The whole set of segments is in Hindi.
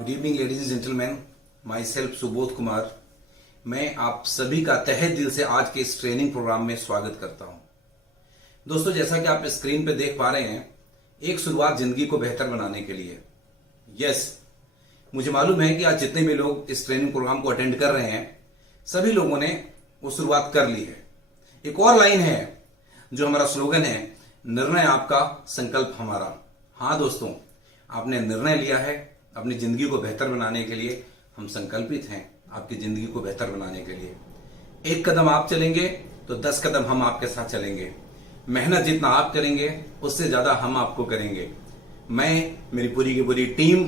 Good evening ladies and gentleman, my self Subodh Kumar. मैं आप सभी का तहे दिल से आज के इस ट्रेनिंग प्रोग्राम में स्वागत करता हूं। दोस्तों, जैसा कि आप स्क्रीन पे देख पा रहे हैं, एक शुरुआत जिंदगी को बेहतर बनाने के लिए। यस, मुझे मालूम है कि आज जितने भी लोग इस ट्रेनिंग प्रोग्राम को अटेंड कर रहे हैं, सभी लोगों ने वो शुरुआत कर ली है। एक और लाइन है जो हमारा स्लोगन है, निर्णय आपका संकल्प हमारा। हाँ दोस्तों, आपने निर्णय लिया है अपनी जिंदगी को बेहतर बनाने के लिए। हम संकल्पित हैं आपकी जिंदगी को बेहतर बनाने के लिए। एक कदम आप चलेंगे तो 10 कदम हम आपके साथ चलेंगे। मेहनत जितना आप करेंगे उससे ज्यादा हम आपको करेंगे। मैं, मेरी पूरी की पूरी टीम,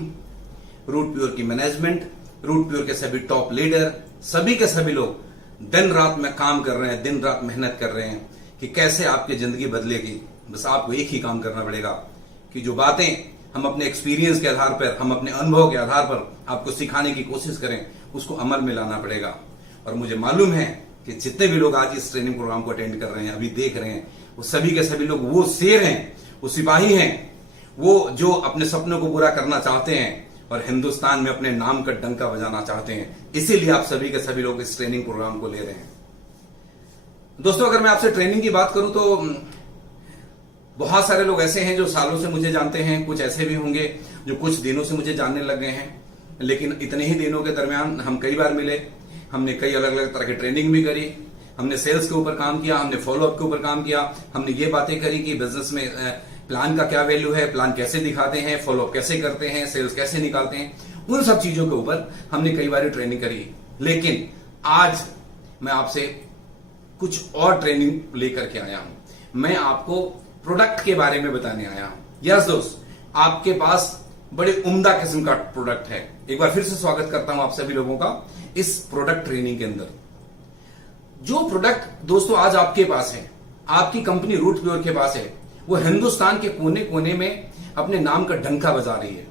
रूट प्योर की मैनेजमेंट, रूट प्योर के सभी टॉप लीडर, सभी के सभी लोग दिन रात में काम कर रहे हैं, दिन रात मेहनत कर रहे हैं कि कैसे आपकी जिंदगी बदलेगी। बस आपको एक ही काम करना पड़ेगा कि जो बातें हम अपने एक्सपीरियंस के आधार पर, हम अपने अनुभव के आधार पर आपको सिखाने की कोशिश करें, उसको अमल में लाना पड़ेगा। और मुझे मालूम है कि जितने भी लोग आज इस ट्रेनिंग प्रोग्राम को अटेंड कर रहे हैं, अभी देख रहे हैं, वो सभी के सभी लोग वो शेर हैं, वो सिपाही हैं, वो जो अपने सपनों को पूरा करना चाहते हैं और हिंदुस्तान में अपने नाम का डंका बजाना चाहते हैं। इसीलिए आप सभी के सभी लोग इस ट्रेनिंग प्रोग्राम को ले रहे हैं। दोस्तों, अगर मैं आपसे ट्रेनिंग की बात करूं तो बहुत सारे लोग ऐसे हैं जो सालों से मुझे जानते हैं, कुछ ऐसे भी होंगे जो कुछ दिनों से मुझे जानने लग गए हैं। लेकिन इतने ही दिनों के दरमियान हम कई बार मिले, हमने कई अलग अलग तरह की ट्रेनिंग भी करी, हमने सेल्स के ऊपर काम किया, हमने फॉलोअप के ऊपर काम किया, हमने ये बातें करी कि बिजनेस में प्लान का क्या वैल्यू है, प्लान कैसे दिखाते हैं, फॉलोअप कैसे करते हैं, सेल्स कैसे निकालते हैं। उन सब चीजों के ऊपर हमने कई बार ट्रेनिंग करी। लेकिन आज मैं आपसे कुछ और ट्रेनिंग लेकर के आया हूं। मैं आपको प्रोडक्ट के बारे में बताने आया हूं। यस दोस्त, आपके पास बड़े उम्दा किस्म का प्रोडक्ट है। एक बार फिर से स्वागत करता हूं आप सभी लोगों का इस प्रोडक्ट ट्रेनिंग के अंदर। जो प्रोडक्ट दोस्तों आज आपके पास है, आपकी कंपनी रूट प्योर के पास है, वो हिंदुस्तान के कोने कोने में अपने नाम का डंका बजा रही है।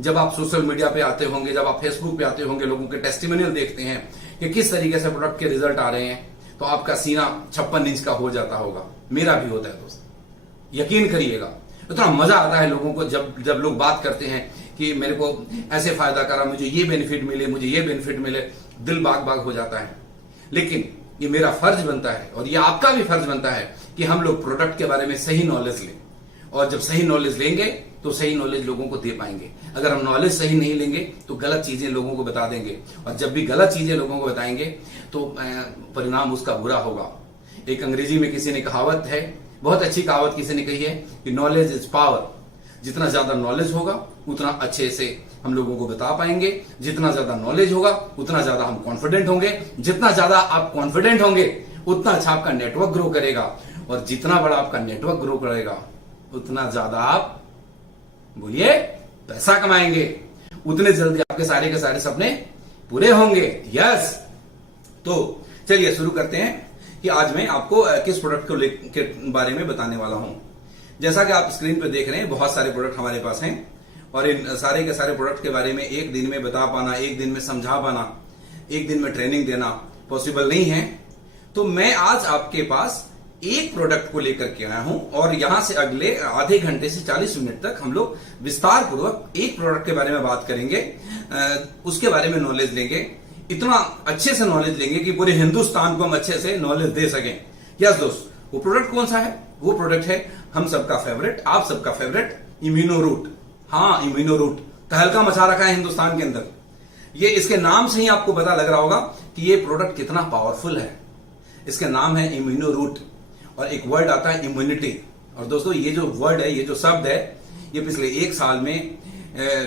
जब आप सोशल मीडिया पे आते होंगे, जब आप फेसबुक पे आते होंगे, लोगों के टेस्टिमोनियल देखते हैं कि किस तरीके से प्रोडक्ट के रिजल्ट आ रहे हैं, तो आपका सीना 56 इंच का हो जाता होगा। मेरा भी होता है दोस्त, यकीन करिएगा। इतना मजा आता है लोगों को जब लोग बात करते हैं कि मेरे को ऐसे फायदा करा, मुझे ये बेनिफिट मिले, मुझे ये बेनिफिट मिले, दिल बाग बाग हो जाता है। लेकिन ये मेरा फर्ज बनता है और ये आपका भी फर्ज बनता है कि हम लोग प्रोडक्ट के बारे में सही नॉलेज लें और जब सही नॉलेज लेंगे तो सही नॉलेज लोगों को दे पाएंगे। अगर हम नॉलेज सही नहीं लेंगे तो गलत चीजें लोगों को बता देंगे, और जब भी गलत चीजें लोगों को बताएंगे तो परिणाम उसका बुरा होगा। एक अंग्रेजी में किसी ने कहावत है, बहुत अच्छी कहावत किसी ने कही है कि नॉलेज इज पावर। जितना ज्यादा नॉलेज होगा उतना अच्छे से हम लोगों को बता पाएंगे, जितना ज्यादा नॉलेज होगा उतना ज्यादा हम कॉन्फिडेंट होंगे, जितना ज्यादा आप कॉन्फिडेंट होंगे उतना अच्छा आपका नेटवर्क ग्रो करेगा, और जितना बड़ा आपका नेटवर्क ग्रो करेगा उतना ज्यादा आप बोलिए पैसा कमाएंगे, उतने जल्दी आपके सारे के सारे सपने पूरे होंगे। यस, तो चलिए शुरू करते हैं कि आज मैं आपको किस प्रोडक्ट के बारे में बताने वाला हूं। जैसा कि आप स्क्रीन पर देख रहे हैं, बहुत सारे प्रोडक्ट हमारे पास हैं, और इन सारे के सारे प्रोडक्ट के बारे में एक दिन में बता पाना, एक दिन में समझा पाना, एक दिन में ट्रेनिंग देना पॉसिबल नहीं है। तो मैं आज आपके पास एक प्रोडक्ट को लेकर के आया हूं, और यहां से अगले आधे घंटे से 40 मिनट तक हम लोग विस्तार पूर्वक एक प्रोडक्ट के बारे में बात करेंगे, उसके बारे में नॉलेज लेंगे, इतना अच्छे से नॉलेज लेंगे कि पूरे हिंदुस्तान को हम अच्छे से नॉलेज दे सकें। यस दोस्त, वो प्रोडक्ट कौन सा है? वो प्रोडक्ट है हम सबका फेवरेट, आप सबका फेवरेट इम्यूनो रूट। हाँ, इम्यूनो रूट तहलका मचा रखा है हिंदुस्तान के अंदर। ये इसके नाम से ही आपको पता लग रहा होगा कि ये प्रोडक्ट कितना पावरफुल है। इसका नाम है इम्यूनो रूट, और एक वर्ड आता है इम्यूनिटी। और दोस्तों, ये जो वर्ड है, ये जो शब्द है, ये पिछले एक साल में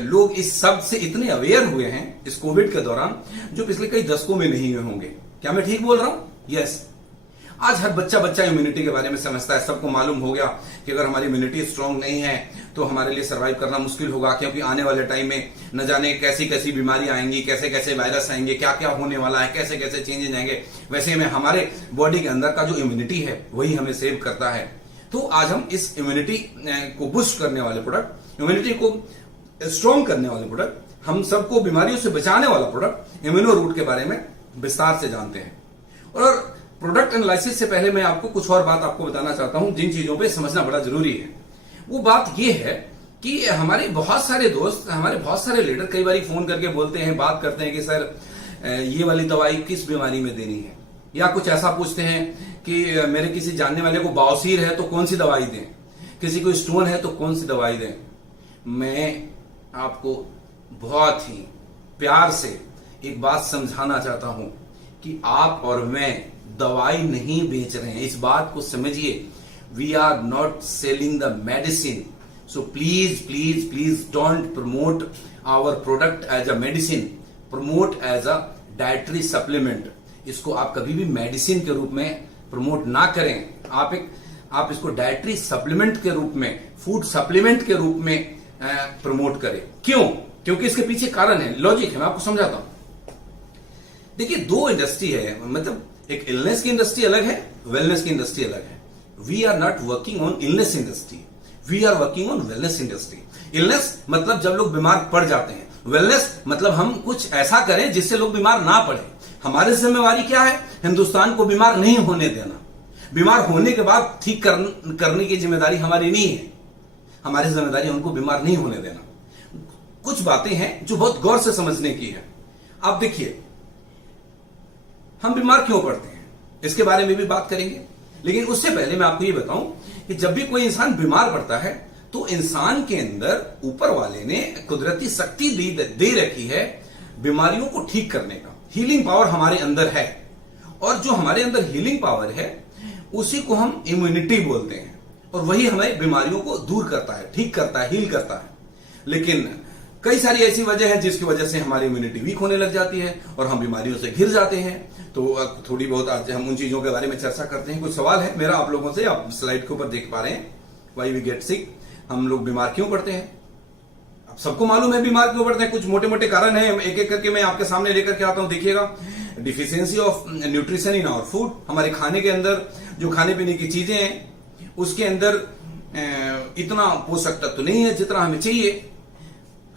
लोग इस शब्द से इतने अवेयर हुए हैं इस कोविड के दौरान, जो पिछले कई दशकों में नहीं हुए होंगे। क्या मैं ठीक बोल रहा हूं? यस। आज हर बच्चा इम्यूनिटी के बारे में समझता है। सबको मालूम हो गया कि अगर हमारी इम्यूनिटी स्ट्रांग नहीं है तो हमारे लिए सर्वाइव करना मुश्किल होगा, क्योंकि आने वाले टाइम में न जाने कैसी कैसी बीमारी आएंगी, कैसे कैसे वायरस आएंगे, क्या क्या होने वाला है, कैसे कैसे चेंजेस आएंगे। वैसे में हमारे बॉडी के अंदर का जो इम्यूनिटी है वही हमें सेव करता है। तो आज हम इस इम्यूनिटी को बूस्ट करने वाले प्रोडक्ट, इम्यूनिटी को स्ट्रांग करने वाले प्रोडक्ट, हम सबको बीमारियों से बचाने वाला प्रोडक्ट इम्यूनो रूट के बारे में विस्तार से जानते हैं। और प्रोडक्ट एनालिसिस से पहले मैं आपको कुछ और बात आपको बताना चाहता हूं, जिन चीजों पे समझना बड़ा जरूरी है। वो बात ये है कि हमारे बहुत सारे दोस्त, हमारे बहुत सारे लीडर कई बार फोन करके बोलते हैं, बात करते हैं कि सर ये वाली दवाई किस बीमारी में देनी है, या कुछ ऐसा पूछते हैं कि मेरे किसी जानने वाले को बवासीर है तो कौन सी दवाई दें, किसी को स्टोन है तो कौन सी दवाई दें। मैं आपको बहुत ही प्यार से एक बात समझाना चाहता हूं कि आप और मैं दवाई नहीं बेच रहे हैं, इस बात को समझिए। We are not selling the medicine, so please please please don't promote our product as a medicine, promote as a dietary supplement. इसको आप कभी भी मेडिसिन के रूप में प्रमोट ना करें। आप इसको डाइटरी सप्लीमेंट के रूप में, फूड सप्लीमेंट के रूप में प्रमोट करें। क्यों? क्योंकि इसके पीछे कारण है, लॉजिक है, मैं आपको समझाता हूं। देखिए, दो इंडस्ट्री है, मतलब एक इलनेस की इंडस्ट्री अलग है, वेलनेस की इंडस्ट्री अलग है। We are not working on illness industry, we are working on wellness industry. Illness मतलब जब लोग बीमार पड़ जाते हैं, वेलनेस मतलब हम कुछ ऐसा करें जिससे लोग बीमार ना पड़े। हमारी जिम्मेवारी क्या है? हिंदुस्तान को बीमार नहीं होने देना। बीमार होने के बाद ठीक करने की जिम्मेदारी हमारी नहीं है, हमारी जिम्मेदारी उनको बीमार नहीं होने देना। कुछ बातें हैं जो बहुत गौर से समझने की है। आप देखिए, हम बीमार क्यों पड़ते हैं इसके बारे में भी बात करेंगे, लेकिन उससे पहले मैं आपको ये बताऊं कि जब भी कोई इंसान बीमार पड़ता है तो इंसान के अंदर ऊपर वाले ने कुदरती शक्ति दे रखी है बीमारियों को ठीक करने का। हीलिंग पावर हमारे अंदर है, और जो हमारे अंदर हीलिंग पावर है उसी को हम इम्यूनिटी बोलते हैं, और वही हमें बीमारियों को दूर करता है, ठीक करता है, हील करता है। लेकिन कई सारी ऐसी वजह है जिसकी वजह से हमारी इम्यूनिटी वीक होने लग जाती है और हम बीमारियों से घिर जाते हैं। तो थोड़ी बहुत आज हम उन चीजों के बारे में चर्चा करते हैं। कुछ सवाल है मेरा आप लोगों से, आप स्लाइड के ऊपर देख पा रहे हैं, वाई वी गेट सिक, हम लोग बीमार क्यों पड़ते हैं। आप सबको मालूम है बीमार क्यों पड़ते हैं, कुछ मोटे मोटे कारण है, एक एक करके मैं आपके सामने लेकर के आता हूं। देखिएगा, deficiency of nutrition in our food, हमारे खाने के अंदर जो खाने पीने की चीजें हैं उसके अंदर इतना पोषक तत्व नहीं है जितना हमें चाहिए।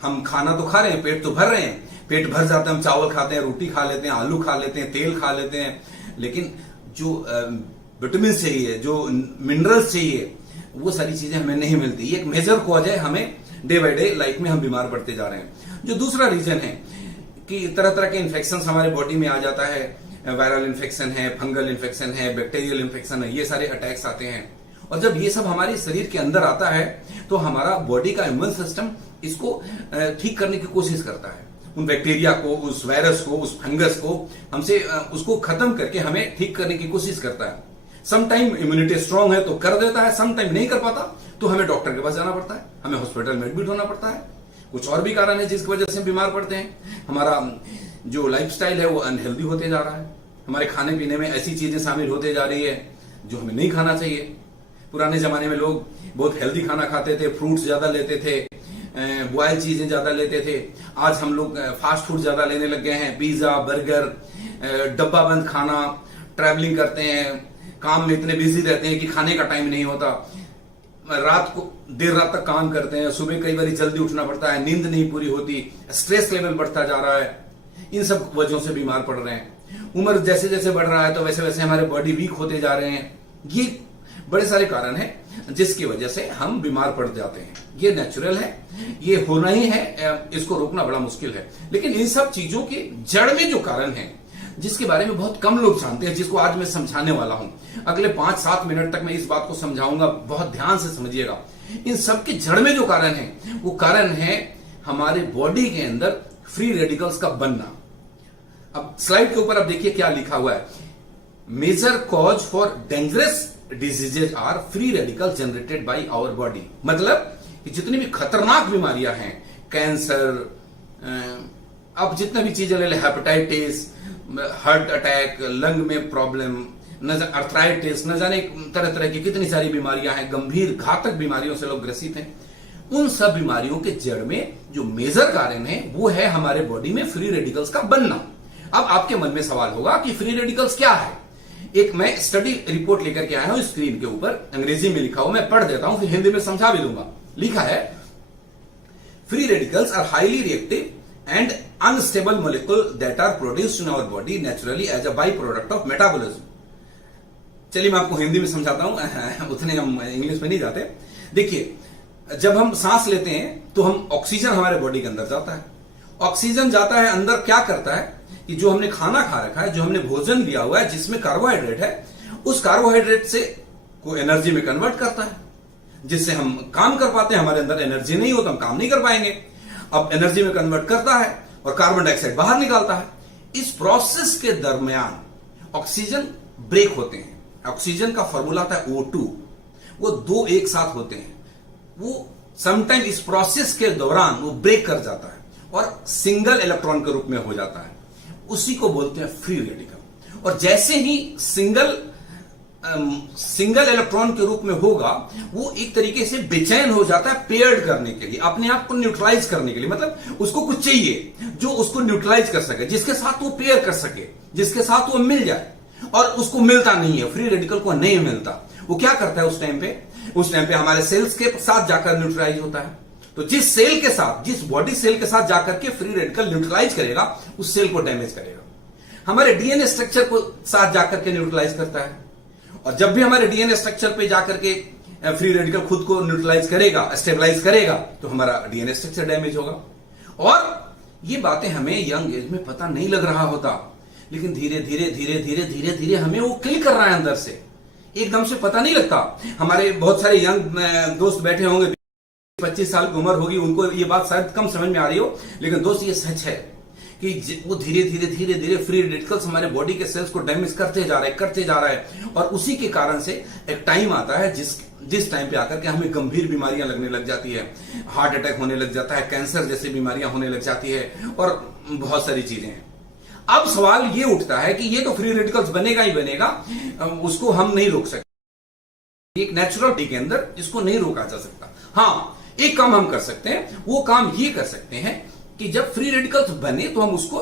हम खाना तो खा रहे हैं, पेट तो भर रहे हैं, पेट भर जाता है, हम चावल खाते हैं, रोटी खा लेते हैं, आलू खा लेते हैं, तेल खा लेते हैं, लेकिन जो विटामिन चाहिए, जो मिनरल्स चाहिए, वो सारी चीजें हमें नहीं मिलती। ये एक मेजर कॉज है, हमें डे बाय डे लाइफ में हम बीमार पड़ते जा रहे हैं। जो दूसरा रीजन है कि तरह तरह के इन्फेक्शन हमारे बॉडी में आ जाता है, वायरल इन्फेक्शन है, फंगल इन्फेक्शन है, बैक्टीरियल इन्फेक्शन है, ये सारे अटैक्स आते हैं और जब ये सब हमारे शरीर के अंदर आता है तो हमारा बॉडी का इम्यून सिस्टम इसको ठीक करने की कोशिश करता है, उन बैक्टीरिया को, उस वायरस को, उस फंगस को हमसे उसको खत्म करके हमें ठीक करने की कोशिश करता है। सम टाइम इम्यूनिटी स्ट्रांग है तो कर देता है, सम टाइम नहीं कर पाता तो हमें डॉक्टर के पास जाना पड़ता है, हमें हॉस्पिटल में एडमिट होना पड़ता है। कुछ और भी कारण है जिसकी वजह से हम बीमार पड़ते हैं। हमारा जो लाइफस्टाइल है वो अनहेल्दी होते जा रहा है, हमारे खाने पीने में ऐसी चीजें शामिल होते जा रही है जो हमें नहीं खाना चाहिए। पुराने जमाने में लोग बहुत हेल्दी खाना खाते थे, फ्रूट्स ज्यादा लेते थे, बॉयल चीजें ज्यादा लेते थे। आज हम लोग फास्ट फूड ज्यादा लेने लग गए हैं, पिज्जा, बर्गर, डब्बा बंद खाना, ट्रैवलिंग करते हैं, काम में इतने बिजी रहते हैं कि खाने का टाइम नहीं होता, रात को देर रात तक काम करते हैं, सुबह कई बार जल्दी उठना पड़ता है, नींद नहीं पूरी होती, स्ट्रेस लेवल बढ़ता जा रहा है। इन सब वजहों से बीमार पड़ रहे हैं। उम्र जैसे जैसे बढ़ रहा है तो वैसे वैसे हमारे बॉडी वीक होते जा रहे हैं। ये बड़े सारे कारण हैं जिसकी वजह से हम बीमार पड़ जाते हैं। ये नेचुरल है, ये होना ही है, इसको रोकना बड़ा मुश्किल है। लेकिन इन सब चीजों के जड़ में जो कारण है जिसके बारे में बहुत कम लोग जानते हैं, जिसको आज मैं समझाने वाला हूं, अगले 5-7 मिनट तक मैं इस बात को समझाऊंगा, बहुत ध्यान से समझिएगा। इन सब के जड़ में जो कारण है वो कारण है हमारे बॉडी के अंदर फ्री रेडिकल्स का बनना। अब स्लाइड के ऊपर अब देखिए क्या लिखा हुआ है, major cause for dangerous diseases are free radical generated by our body. मतलब कि जितनी भी खतरनाक बीमारियां हैं, कैंसर, अब जितने भी चीजें ले ले, हेपेटाइटिस, हार्ट अटैक, लंग में प्रॉब्लम, अर्थराइटिस, न जाने तरह तरह की कितनी सारी बीमारियां हैं, गंभीर घातक बीमारियों से लोग ग्रसित हैं। उन सब बीमारियों के जड़ में जो मेजर कारण है वो है हमारे बॉडी में फ्री रेडिकल्स का बनना। अब आपके मन में सवाल होगा कि फ्री रेडिकल्स क्या है। एक मैं स्टडी रिपोर्ट लेकर के आया हूं, स्क्रीन के ऊपर अंग्रेजी में लिखा हुआ, मैं पढ़ देता हूं, फिर हिंदी में समझा भी दूंगा। लिखा है, free radicals are highly reactive and unstable molecule that are produced in our body naturally as a by product of metabolism. चलिए मैं आपको हिंदी में समझाता हूं, उतने हम इंग्लिश में नहीं जाते। देखिए, जब हम सांस लेते हैं तो हम ऑक्सीजन हमारे बॉडी के अंदर जाता है। ऑक्सीजन जाता है अंदर, क्या करता है कि जो हमने खाना खा रखा है, जो हमने भोजन लिया हुआ है जिसमें कार्बोहाइड्रेट है, उस कार्बोहाइड्रेट से को एनर्जी में कन्वर्ट करता है, जिससे हम काम कर पाते हैं। हमारे अंदर एनर्जी नहीं हो तो हम काम नहीं कर पाएंगे। अब एनर्जी में कन्वर्ट करता है और कार्बन डाइऑक्साइड बाहर निकालता है। इस प्रोसेस के दरमियान ऑक्सीजन ब्रेक होते हैं। ऑक्सीजन का फॉर्मूला था O2, वो दो एक साथ होते हैं। वो समटाइम इस प्रोसेस के दौरान वो ब्रेक कर जाता है और सिंगल इलेक्ट्रॉन के रूप में हो जाता है, उसी को बोलते हैं फ्री रेडिकल। और जैसे ही सिंगल इलेक्ट्रॉन के रूप में होगा, वो एक तरीके से बेचैन हो जाता है पेयर्ड करने के लिए, अपने आप को न्यूट्रलाइज करने के लिए। मतलब उसको कुछ चाहिए जो उसको न्यूट्रलाइज कर सके, जिसके साथ वो पेयर कर सके, जिसके साथ वो मिल जाए, और उसको मिलता नहीं है, फ्री रेडिकल को नहीं मिलता। वो क्या करता है उस टाइम पे हमारे सेल्स के साथ जाकर न्यूट्रलाइज होता है। तो जिस सेल के साथ, जिस बॉडी सेल के साथ जाकर के फ्री रेडिकल न्यूट्रलाइज करेगा, उस सेल को डैमेज करेगा। हमारे डीएनए स्ट्रक्चर को साथ जाकर के न्यूट्रलाइज करता है, और जब भी हमारे डीएनए स्ट्रक्चर पे जाकर के फ्री रेडिकल खुद को न्यूट्रलाइज करेगा, स्टेबलाइज करेगा, तो हमारा डीएनए स्ट्रक्चर डैमेज होगा। और ये बातें हमें यंग एज में पता नहीं लग रहा होता, लेकिन धीरे धीरे धीरे धीरे धीरे धीरे हमें वो क्लिक कर रहा है अंदर से, एकदम से पता नहीं लगता। हमारे बहुत सारे यंग दोस्त बैठे होंगे, 25 साल की उम्र होगी, उनको ये बात शायद कम समझ में आ रही हो, लेकिन दोस्त ये सच है कि वो धीरे धीरे धीरे धीरे फ्री रेडिकल्स हमारे बॉडी के सेल्स को डैमेज करते जा रहे हैं। और उसी के कारण से एक टाइम आता है जिस टाइम पे आकर के हमें गंभीर बीमारियां लगने लग जाती है, हार्ट अटैक होने लग जाता है, कैंसर जैसी बीमारियां होने लग जाती है, और बहुत सारी चीजें हैं। अब सवाल ये उठता है कि ये तो फ्री रेडिकल्स बनेगा ही बनेगा, उसको हम नहीं रोक सकते। एक नेचुरल के अंदर इसको नहीं रोका जा सकता। हाँ, एक काम हम कर सकते हैं, वो काम ये कर सकते हैं कि जब फ्री रेडिकल्स बने तो हम उसको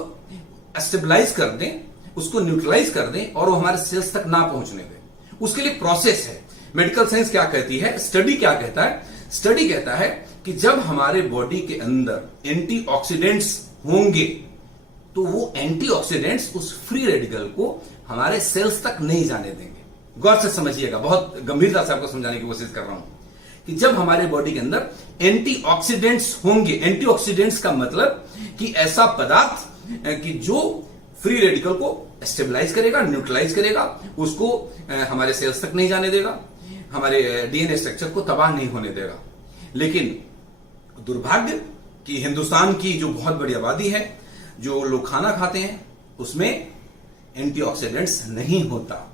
स्टेबलाइज कर दें, उसको न्यूट्रलाइज कर दें, और वो हमारे सेल्स तक ना पहुंचने दें। उसके लिए प्रोसेस है। मेडिकल साइंस क्या कहती है, स्टडी क्या कहता है? स्टडी कहता है कि जब हमारे बॉडी के अंदर एंटीऑक्सीडेंट्स होंगे तो वो एंटीऑक्सीडेंट्स उस फ्री रेडिकल को हमारे सेल्स तक नहीं जाने देंगे। गौर से समझिएगा, बहुत गंभीरता से आपको समझाने की कोशिश कर रहा हूं कि जब हमारे बॉडी के अंदर एंटीऑक्सीडेंट्स होंगे, एंटीऑक्सीडेंट्स का मतलब कि ऐसा पदार्थ कि जो फ्री रेडिकल को स्टेबलाइज करेगा, न्यूट्रलाइज करेगा, उसको हमारे सेल्स तक नहीं जाने देगा। हमारे डीएनए स्ट्रक्चर को तबाह नहीं होने देगा। लेकिन दुर्भाग्य कि हिंदुस्तान की जो बहुत बड़ी आबादी है, जो लोग खाना खाते हैं, उसमें एंटीऑक्सीडेंट्स नहीं होता,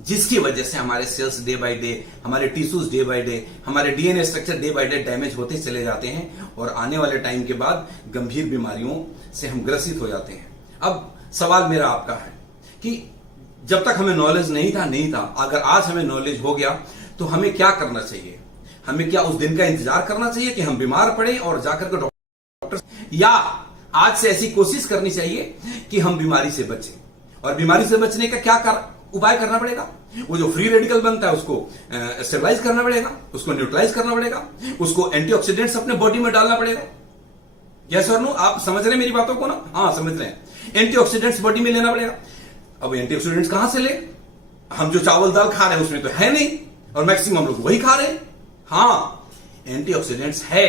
जिसकी वजह से हमारे सेल्स डे बाय डे, हमारे टिश्यूज डे बाय डे, हमारे DNA structure day by day damage होते चले जाते हैं और आने वाले टाइम के बाद गंभीर बीमारियों से हम ग्रसित हो जाते हैं। अब सवाल मेरा आपका है कि जब तक हमें नॉलेज नहीं था, अगर आज हमें नॉलेज हो गया तो हमें क्या करना चाहिए? हमें क्या उस दिन का इंतजार करना चाहिए कि हम बीमार पड़े और जाकर के डॉक्टर, या आज से ऐसी कोशिश करनी चाहिए कि हम बीमारी से बचें? और बीमारी से बचने का क्या उपाय करना पड़ेगा? वो जो फ्री रेडिकल बनता है उसको स्टेबलाइज करना पड़ेगा, उसको न्यूट्रलाइज करना पड़ेगा, उसको एंटीऑक्सीडेंट्स अपने बॉडी में डालना पड़ेगा। यस और नो? आप समझ रहे हैं मेरी बातों को ना? हाँ, समझ रहे हैं। एंटीऑक्सीडेंट्स बॉडी में लेना पड़ेगा। अब एंटीऑक्सीडेंट्स कहां से ले? हम जो चावल दाल खा रहे हैं उसमें तो है नहीं, और मैक्सिमम लोग वही खा रहे हैं। हाँ, एंटीऑक्सीडेंट्स है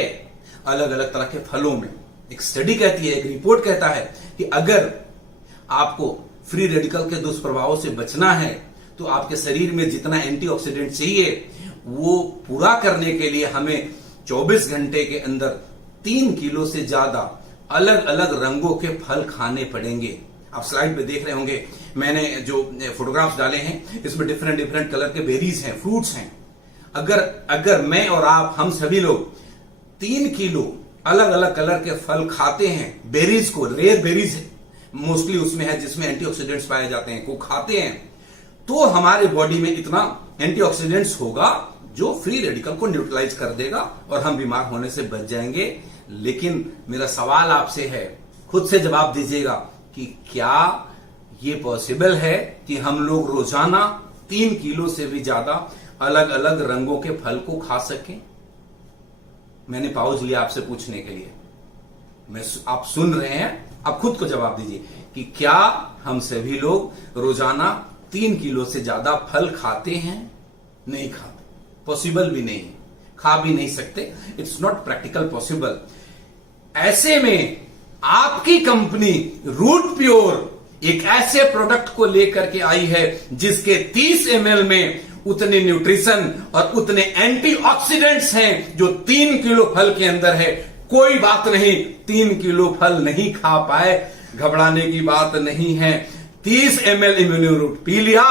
अलग अलग तरह के फलों में। एक स्टडी कहती है, एक रिपोर्ट कहता है कि अगर आपको फ्री रेडिकल के दुष्प्रभावों से बचना है तो आपके शरीर में जितना एंटीऑक्सीडेंट चाहिए वो पूरा करने के लिए हमें 24 घंटे के अंदर 3 किलो से ज्यादा अलग अलग रंगों के फल खाने पड़ेंगे। आप स्लाइड पे देख रहे होंगे, मैंने जो फोटोग्राफ्स डाले हैं इसमें डिफरेंट डिफरेंट कलर के बेरीज हैं, फ्रूट्स हैं। अगर मैं और आप, हम सभी लोग 3 किलो अलग अलग कलर के फल खाते हैं, बेरीज को, रेयर बेरीज मोस्टली उसमें है जिसमें एंटीऑक्सीडेंट्स पाए जाते हैं, को खाते हैं, तो हमारे बॉडी में इतना एंटीऑक्सीडेंट्स होगा जो फ्री रेडिकल को न्यूट्रलाइज कर देगा और हम बीमार होने से बच जाएंगे। लेकिन मेरा सवाल आपसे है, खुद से जवाब दीजिएगा कि क्या ये पॉसिबल है कि हम लोग रोजाना 3 किलो से भी ज्यादा अलग अलग रंगों के फल को खा सकें? मैंने पॉज लिया आपसे पूछने के लिए। आप सुन रहे हैं, आप खुद को जवाब दीजिए कि क्या हम सभी लोग रोजाना 3 किलो से ज्यादा फल खाते हैं? नहीं खाते, पॉसिबल भी नहीं, खा भी नहीं सकते। It's not practical possible. ऐसे में आपकी कंपनी रूट प्योर एक ऐसे प्रोडक्ट को लेकर के आई है जिसके 30 ml में उतने न्यूट्रिशन और उतने एंटीऑक्सीडेंट्स हैं जो 3 किलो फल के अंदर है। कोई बात नहीं, 3 किलो फल नहीं खा पाए, घबराने की बात नहीं है। 30 ml इम्यूनोरूट पी लिया,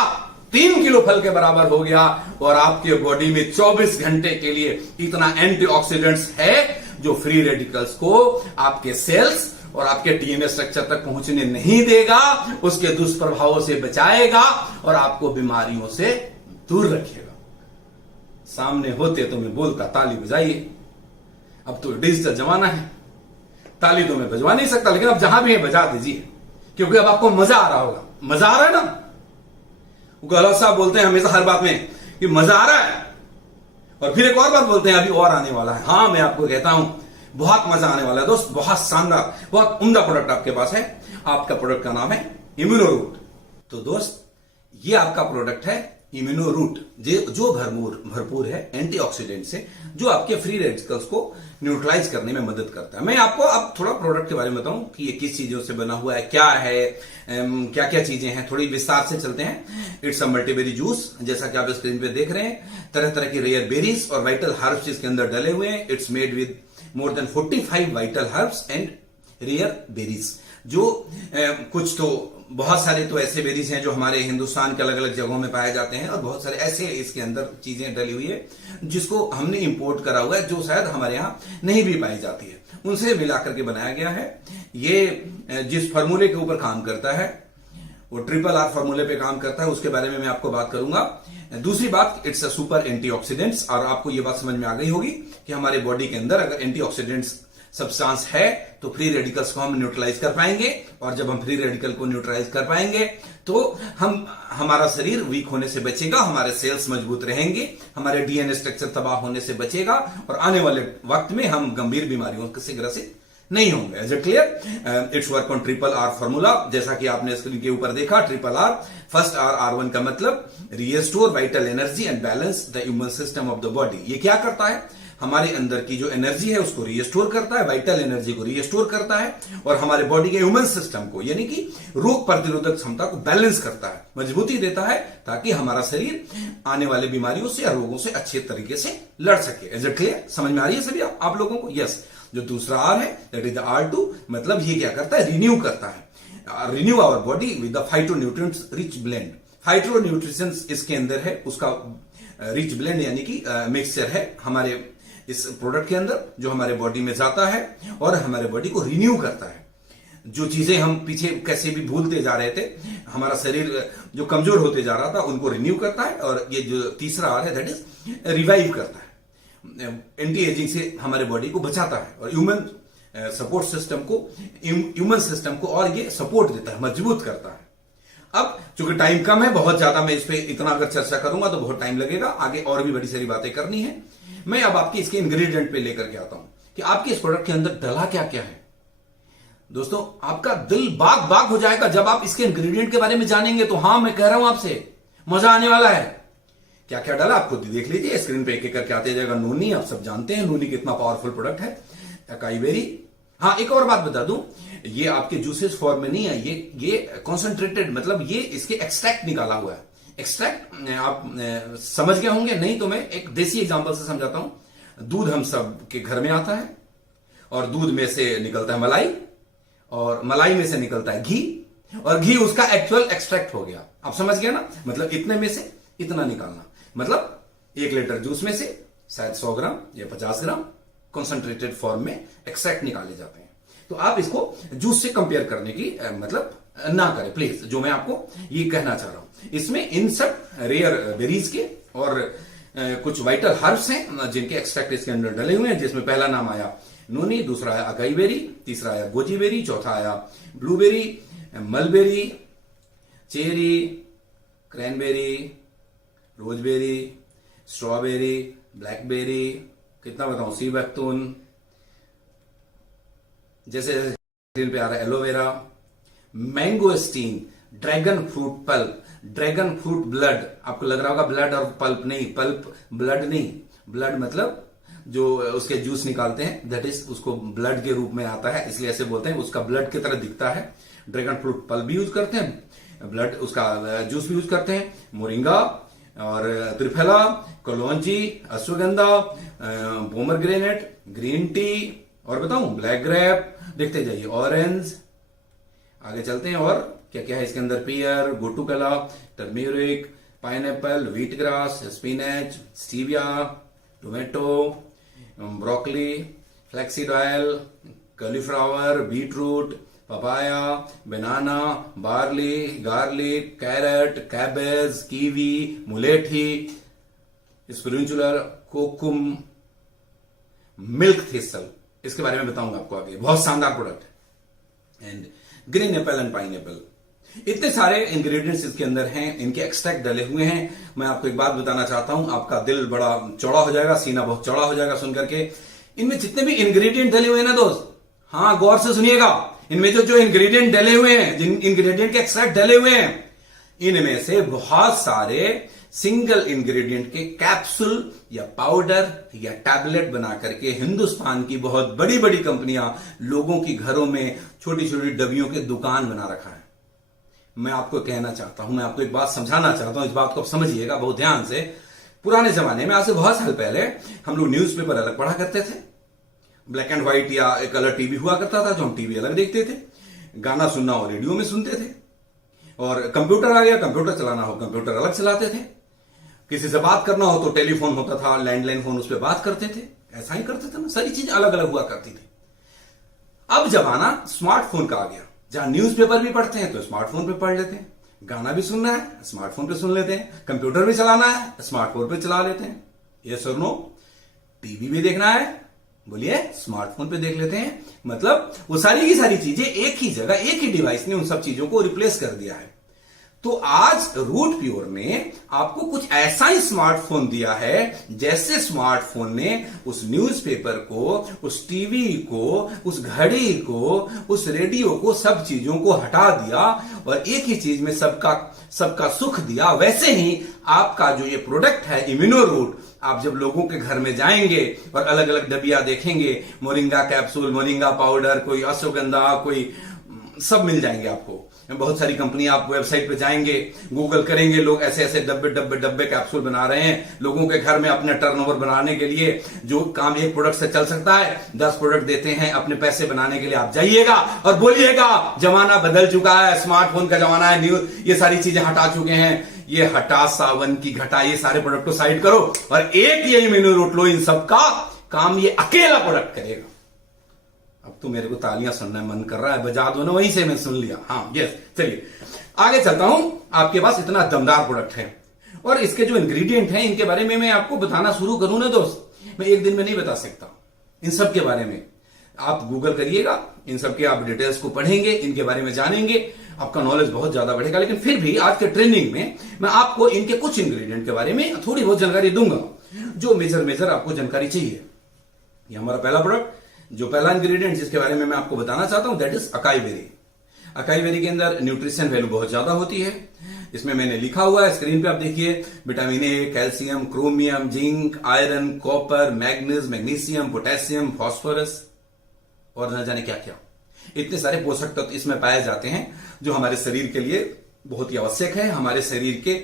3 किलो फल के बराबर हो गया और आपके बॉडी में 24 घंटे के लिए इतना एंटीऑक्सीडेंट्स है जो फ्री रेडिकल्स को आपके सेल्स और आपके डीएनए स्ट्रक्चर तक पहुंचने नहीं देगा, उसके दुष्प्रभावों से बचाएगा और आपको बीमारियों से दूर रखेगा। सामने होते तो मैं बोलता ताली बजाइए। अब तो डिजिटल जमाना है, ताली तो मैं बजवा नहीं सकता, लेकिन अब जहां भी है बजा दीजिए, क्योंकि अब आपको मजा आ रहा होगा। मजा आ रहा है ना? गहलोत साहब बोलते हैं हमेशा हर बात में कि मजा आ रहा है, और फिर एक और बात बोलते हैं अभी और आने वाला है। हाँ, मैं आपको कहता हूं बहुत मजा आने वाला है दोस्त, बहुत शानदार, बहुत उम्दा प्रोडक्ट आपके पास है। आपका प्रोडक्ट का नाम है इम्यूनोरूट। तो दोस्त, ये आपका प्रोडक्ट है इम्यूनोरूट, जो भरपूर है एंटीऑक्सीडेंट से, जो आपके फ्री रेडिकल्स को न्यूट्रलाइज करने में मदद करता है। मैं आपको अब थोड़ा प्रोडक्ट के बारे में बताऊं कि ये किस चीजों से बना हुआ है, क्या है, क्या क्या चीजें हैं, थोड़ी विस्तार से चलते हैं। इट्स अ मल्टीबेरी जूस, जैसा कि आप स्क्रीन पे देख रहे हैं। तरह तरह की रेयर बेरीज और वाइटल हर्ब्स इसके अंदर डले हुए हैं। It's made with more than 45 vital herbs and rare berries, जो कुछ तो बहुत सारे तो ऐसे बेरीज हैं जो हमारे हिंदुस्तान के अलग अलग जगहों में पाए जाते हैं, और बहुत सारे ऐसे इसके अंदर चीजें डली हुई है जिसको हमने इंपोर्ट करा हुआ है, जो शायद हमारे यहाँ नहीं भी पाई जाती है, उनसे मिलाकर के बनाया गया है। ये जिस फार्मूले के ऊपर काम करता है वो RRR फार्मूले पे काम करता है, उसके बारे में मैं आपको बात करूंगा। दूसरी बात, इट्स अ सुपर एंटीऑक्सीडेंट्स, और आपको ये बात समझ में आ गई होगी कि हमारे बॉडी के अंदर अगर एंटीऑक्सीडेंट्स सब्सटेंस है तो फ्री रेडिकल्स को हम न्यूट्रलाइज कर पाएंगे, और जब हम फ्री रेडिकल को न्यूट्रलाइज कर पाएंगे तो हमारा शरीर वीक होने से बचेगा, हमारे सेल्स मजबूत रहेंगे, हमारे डीएनए स्ट्रक्चर तबाह होने से बचेगा, और आने वाले वक्त में हम गंभीर बीमारियों से ग्रसित नहीं होंगे। Is it clear? It's work on RRR formula, जैसा कि आपने स्क्रीन के ऊपर देखा। RRR, फर्स्ट R1 का मतलब restore vital energy and balance the immune system of the body. ये क्या करता है? हमारे अंदर की जो एनर्जी है उसको रिस्टोर करता है, वाइटल एनर्जी को रिस्टोर करता है, और हमारे बॉडी के ह्यूमन सिस्टम को यानी कि रोग प्रतिरोधक क्षमता को बैलेंस करता है, मजबूती देता है, ताकि हमारा शरीर आने वाले बीमारियों से या रोगों से अच्छे तरीके से लड़ सके। Is it clear? समझ में आ रही है सभी आप लोगों को? यस। जो दूसरा आर है दैट इज द R2, मतलब ये क्या करता है? रिन्यू करता है, renew our body with the phytonutrients rich blend. Phytonutrients इसके अंदर है, उसका रिच ब्लेंड यानी कि मिक्सचर है हमारे इस प्रोडक्ट के अंदर, जो हमारे बॉडी में जाता है और हमारे बॉडी को रिन्यू करता है। जो चीजें हम पीछे कैसे भी भूलते जा रहे थे, हमारा शरीर जो कमजोर होते जा रहा था, उनको रिन्यू करता है। और ये जो तीसरा आर है दैट इज रिवाइव करता है, एंटी एजिंग से हमारे बॉडी को बचाता है, और ह्यूमन सपोर्ट सिस्टम को, ह्यूमन सिस्टम को और ये सपोर्ट देता है, मजबूत करता है। अब चूंकि टाइम कम है, बहुत ज्यादा मैं इस पे इतना अगर चर्चा करूंगा तो बहुत टाइम लगेगा, आगे और भी बड़ी सारी बातें करनी है। मैं अब आपकी इसके इंग्रेडिएंट पे लेकर के आता हूं कि आपके इस प्रोडक्ट के अंदर डला क्या क्या है। दोस्तों, आपका दिल बाग बाग हो जाएगा जब आप इसके इंग्रेडिएंट के बारे में जानेंगे। तो हाँ, मैं कह रहा हूं आपसे, मजा आने वाला है। क्या क्या डाला आप खुद देख लीजिए, स्क्रीन पे एक एक करके आते जाएगा। नोनी, आप सब जानते हैं नोनी कितना पावरफुल प्रोडक्ट है। अकाई बेरी, हाँ एक और बात बता दूं, ये आपके जूसेस फॉर्म में नहीं है, ये कॉन्सेंट्रेटेड, मतलब ये इसके एक्सट्रैक्ट निकाला हुआ है। एक्सट्रैक्ट आप समझ गए होंगे, नहीं तो मैं एक देसी एग्जांपल से समझाता हूं। दूध हम सब के घर में आता है, और दूध में से निकलता है मलाई, और मलाई में से निकलता है घी, और घी उसका एक्चुअल एक्सट्रैक्ट हो गया। आप समझ गए ना? मतलब इतने में से इतना निकालना, मतलब 1 लीटर जूस में से शायद 100 ग्राम या 50 ग्राम कॉन्सेंट्रेटेड फॉर्म में एक्सट्रैक्ट निकाले जाते हैं। तो आप इसको जूस से कंपेयर करने की मतलब ना करें प्लीज, जो मैं आपको ये कहना चाह रहा हूं। इसमें इन सब रेयर बेरीज के और कुछ वाइटल हर्ब्स हैं जिनके एक्सट्रैक्ट इसके अंदर डले हुए हैं, जिसमें पहला नाम आया नोनी, दूसरा आया अकाई बेरी, तीसरा आया गोजी बेरी, चौथा आया blueberry, mulberry, cherry, cranberry, roseberry, strawberry, blackberry, कितना बताऊं, सी बैक्टून, जैसे स्क्रीन पे आ रहा है aloe vera, mangosteen, dragon fruit pulp, dragon fruit blood. आपको लग रहा होगा ब्लड और पल्प नहीं, पल्प ब्लड नहीं, ब्लड मतलब जो उसके जूस निकालते हैं दैट इज उसको ब्लड के रूप में आता है, इसलिए ऐसे बोलते हैं, उसका ब्लड की तरह दिखता है। ड्रैगन फ्रूट पल्प भी यूज करते हैं, ब्लड उसका जूस भी यूज करते हैं। मोरिंगा और त्रिफला, कलौंजी, अश्वगंधा, पोमरग्रेनेट, ग्रीन टी, और बताऊं ब्लैक ग्रेप, देखते जाइए, ऑरेंज, आगे चलते हैं और क्या क्या है इसके अंदर, pear, gotu kola, turmeric, pineapple, wheat grass, spinach, stevia, tomato, broccoli, flaxseed oil, cauliflower, beetroot, papaya, banana, barley, garlic, carrot, cabbage, kiwi, मुलेठी, स्पिरुचुलर, कोकुम, मिल्क थिसल, इसके बारे में बताऊंगा आपको आगे। बहुत शानदार प्रोडक्ट है। And green Apple and pineapple, इतने सारे इंग्रेडिएंट्स इसके अंदर हैं, इनके एक्सट्रैक्ट डले हुए हैं। मैं आपको एक बात बताना चाहता हूं, आपका दिल बड़ा चौड़ा हो जाएगा, सीना बहुत चौड़ा हो जाएगा सुन करके। इनमें जितने भी इंग्रेडिएंट डले हुए हैं ना दोस्त, हाँ गौर से सुनिएगा, इनमें जो इंग्रेडिएंट डले हुए हैं, जिन इंग्रेडिएंट के एक्सट्रैक्ट डले हुए हैं, इनमें से बहुत सारे सिंगल इंग्रेडिएंट के कैप्सूल या पाउडर या टैबलेट बना करके हिंदुस्तान की बहुत बड़ी बड़ी कंपनियां लोगों की घरों में छोटी छोटी डब्बियों के दुकान बना रखा है। मैं आपको कहना चाहता हूं, मैं आपको एक बात समझाना चाहता हूं, इस बात को आप समझिएगा बहुत ध्यान से। पुराने जमाने में, आज से बहुत साल पहले, हम लोग न्यूज़पेपर अलग पढ़ा करते थे, ब्लैक एंड व्हाइट या कलर टीवी हुआ करता था जो हम टीवी अलग देखते थे, गाना सुनना हो रेडियो में सुनते थे, और कंप्यूटर आ गया, कंप्यूटर चलाना हो कंप्यूटर अलग चलाते थे, किसी से बात करना हो तो टेलीफोन होता था, लैंडलाइन फोन, उस पर बात करते थे, ऐसा ही करते थे ना, सारी चीज अलग अलग हुआ करती थी। अब जमाना स्मार्टफोन का आ गया, जहां न्यूज़पेपर भी पढ़ते हैं तो स्मार्टफोन पे पढ़ लेते हैं, गाना भी सुनना है स्मार्टफोन पे सुन लेते हैं, कंप्यूटर भी चलाना है स्मार्टफोन पे चला लेते हैं, यस और नो, टीवी भी देखना है बोलिए स्मार्टफोन पे देख लेते हैं। मतलब वो सारी की सारी चीजें एक ही जगह, एक ही डिवाइस ने उन सब चीजों को रिप्लेस कर दिया है। तो आज रूट प्योर ने आपको कुछ ऐसा ही स्मार्टफोन दिया है जैसे स्मार्टफोन ने उस न्यूज़पेपर को, उस टीवी को, उस घड़ी को, उस रेडियो को, सब चीजों को हटा दिया और एक ही चीज में सबका सुख दिया। वैसे ही आपका जो ये प्रोडक्ट है इम्यूनो रूट, आप जब लोगों के घर में जाएंगे और अलग अलग डबिया देखेंगे, मोरिंगा कैप्सूल, मोरिंगा पाउडर, कोई अश्वगंधा, कोई सब मिल जाएंगे आपको। बहुत सारी कंपनी, आप वेबसाइट पे जाएंगे, गूगल करेंगे, लोग ऐसे ऐसे डब्बे कैप्सूल बना रहे हैं लोगों के घर में अपने टर्नओवर बनाने के लिए। जो काम एक प्रोडक्ट से चल सकता है 10 प्रोडक्ट देते हैं अपने पैसे बनाने के लिए। आप जाइएगा और बोलिएगा जमाना बदल चुका है, स्मार्टफोन का जमाना है, ये सारी चीजें हटा चुके हैं, ये हटा सावन की घटा, ये सारे प्रोडक्ट को साइड करो और एक ये इम्यूनो रूट लो। इन सबका काम ये अकेला प्रोडक्ट करेगा। अब तो मेरे को तालियां सुनना मन कर रहा है, बजा दो ना, वहीं से मैं सुन लिया। हाँ यस, चलिए आगे चलता हूं। आपके पास इतना दमदार प्रोडक्ट है और इसके जो इंग्रेडिएंट हैं इनके बारे में मैं आपको बताना शुरू करूं ना दोस्त, मैं एक दिन में नहीं बता सकता। इन सब के बारे में आप गूगल करिएगा, इन सब के आप डिटेल्स को पढ़ेंगे, इनके बारे में जानेंगे, आपका नॉलेज बहुत ज्यादा बढ़ेगा। लेकिन फिर भी आज के ट्रेनिंग में मैं आपको इनके कुछ इंग्रेडिएंट के बारे में थोड़ी बहुत जानकारी दूंगा, जो मेजर आपको जानकारी चाहिए। ये हमारा पहला प्रोडक्ट, जो पहला इंग्रेडिएंट जिसके बारे में मैं आपको बताना चाहता हूं, that is acai berry. Acai berry के अंदर न्यूट्रिशन वैल्यू बहुत ज्यादा होती है। इसमें मैंने लिखा हुआ है, स्क्रीन पे आप देखिए, vitamin A, calcium, chromium, zinc, iron, copper, manganese, magnesium, potassium, phosphorus और न जाने क्या क्या, इतने सारे पोषक तत्व इसमें पाए जाते हैं जो हमारे शरीर के लिए बहुत ही आवश्यक है, हमारे शरीर के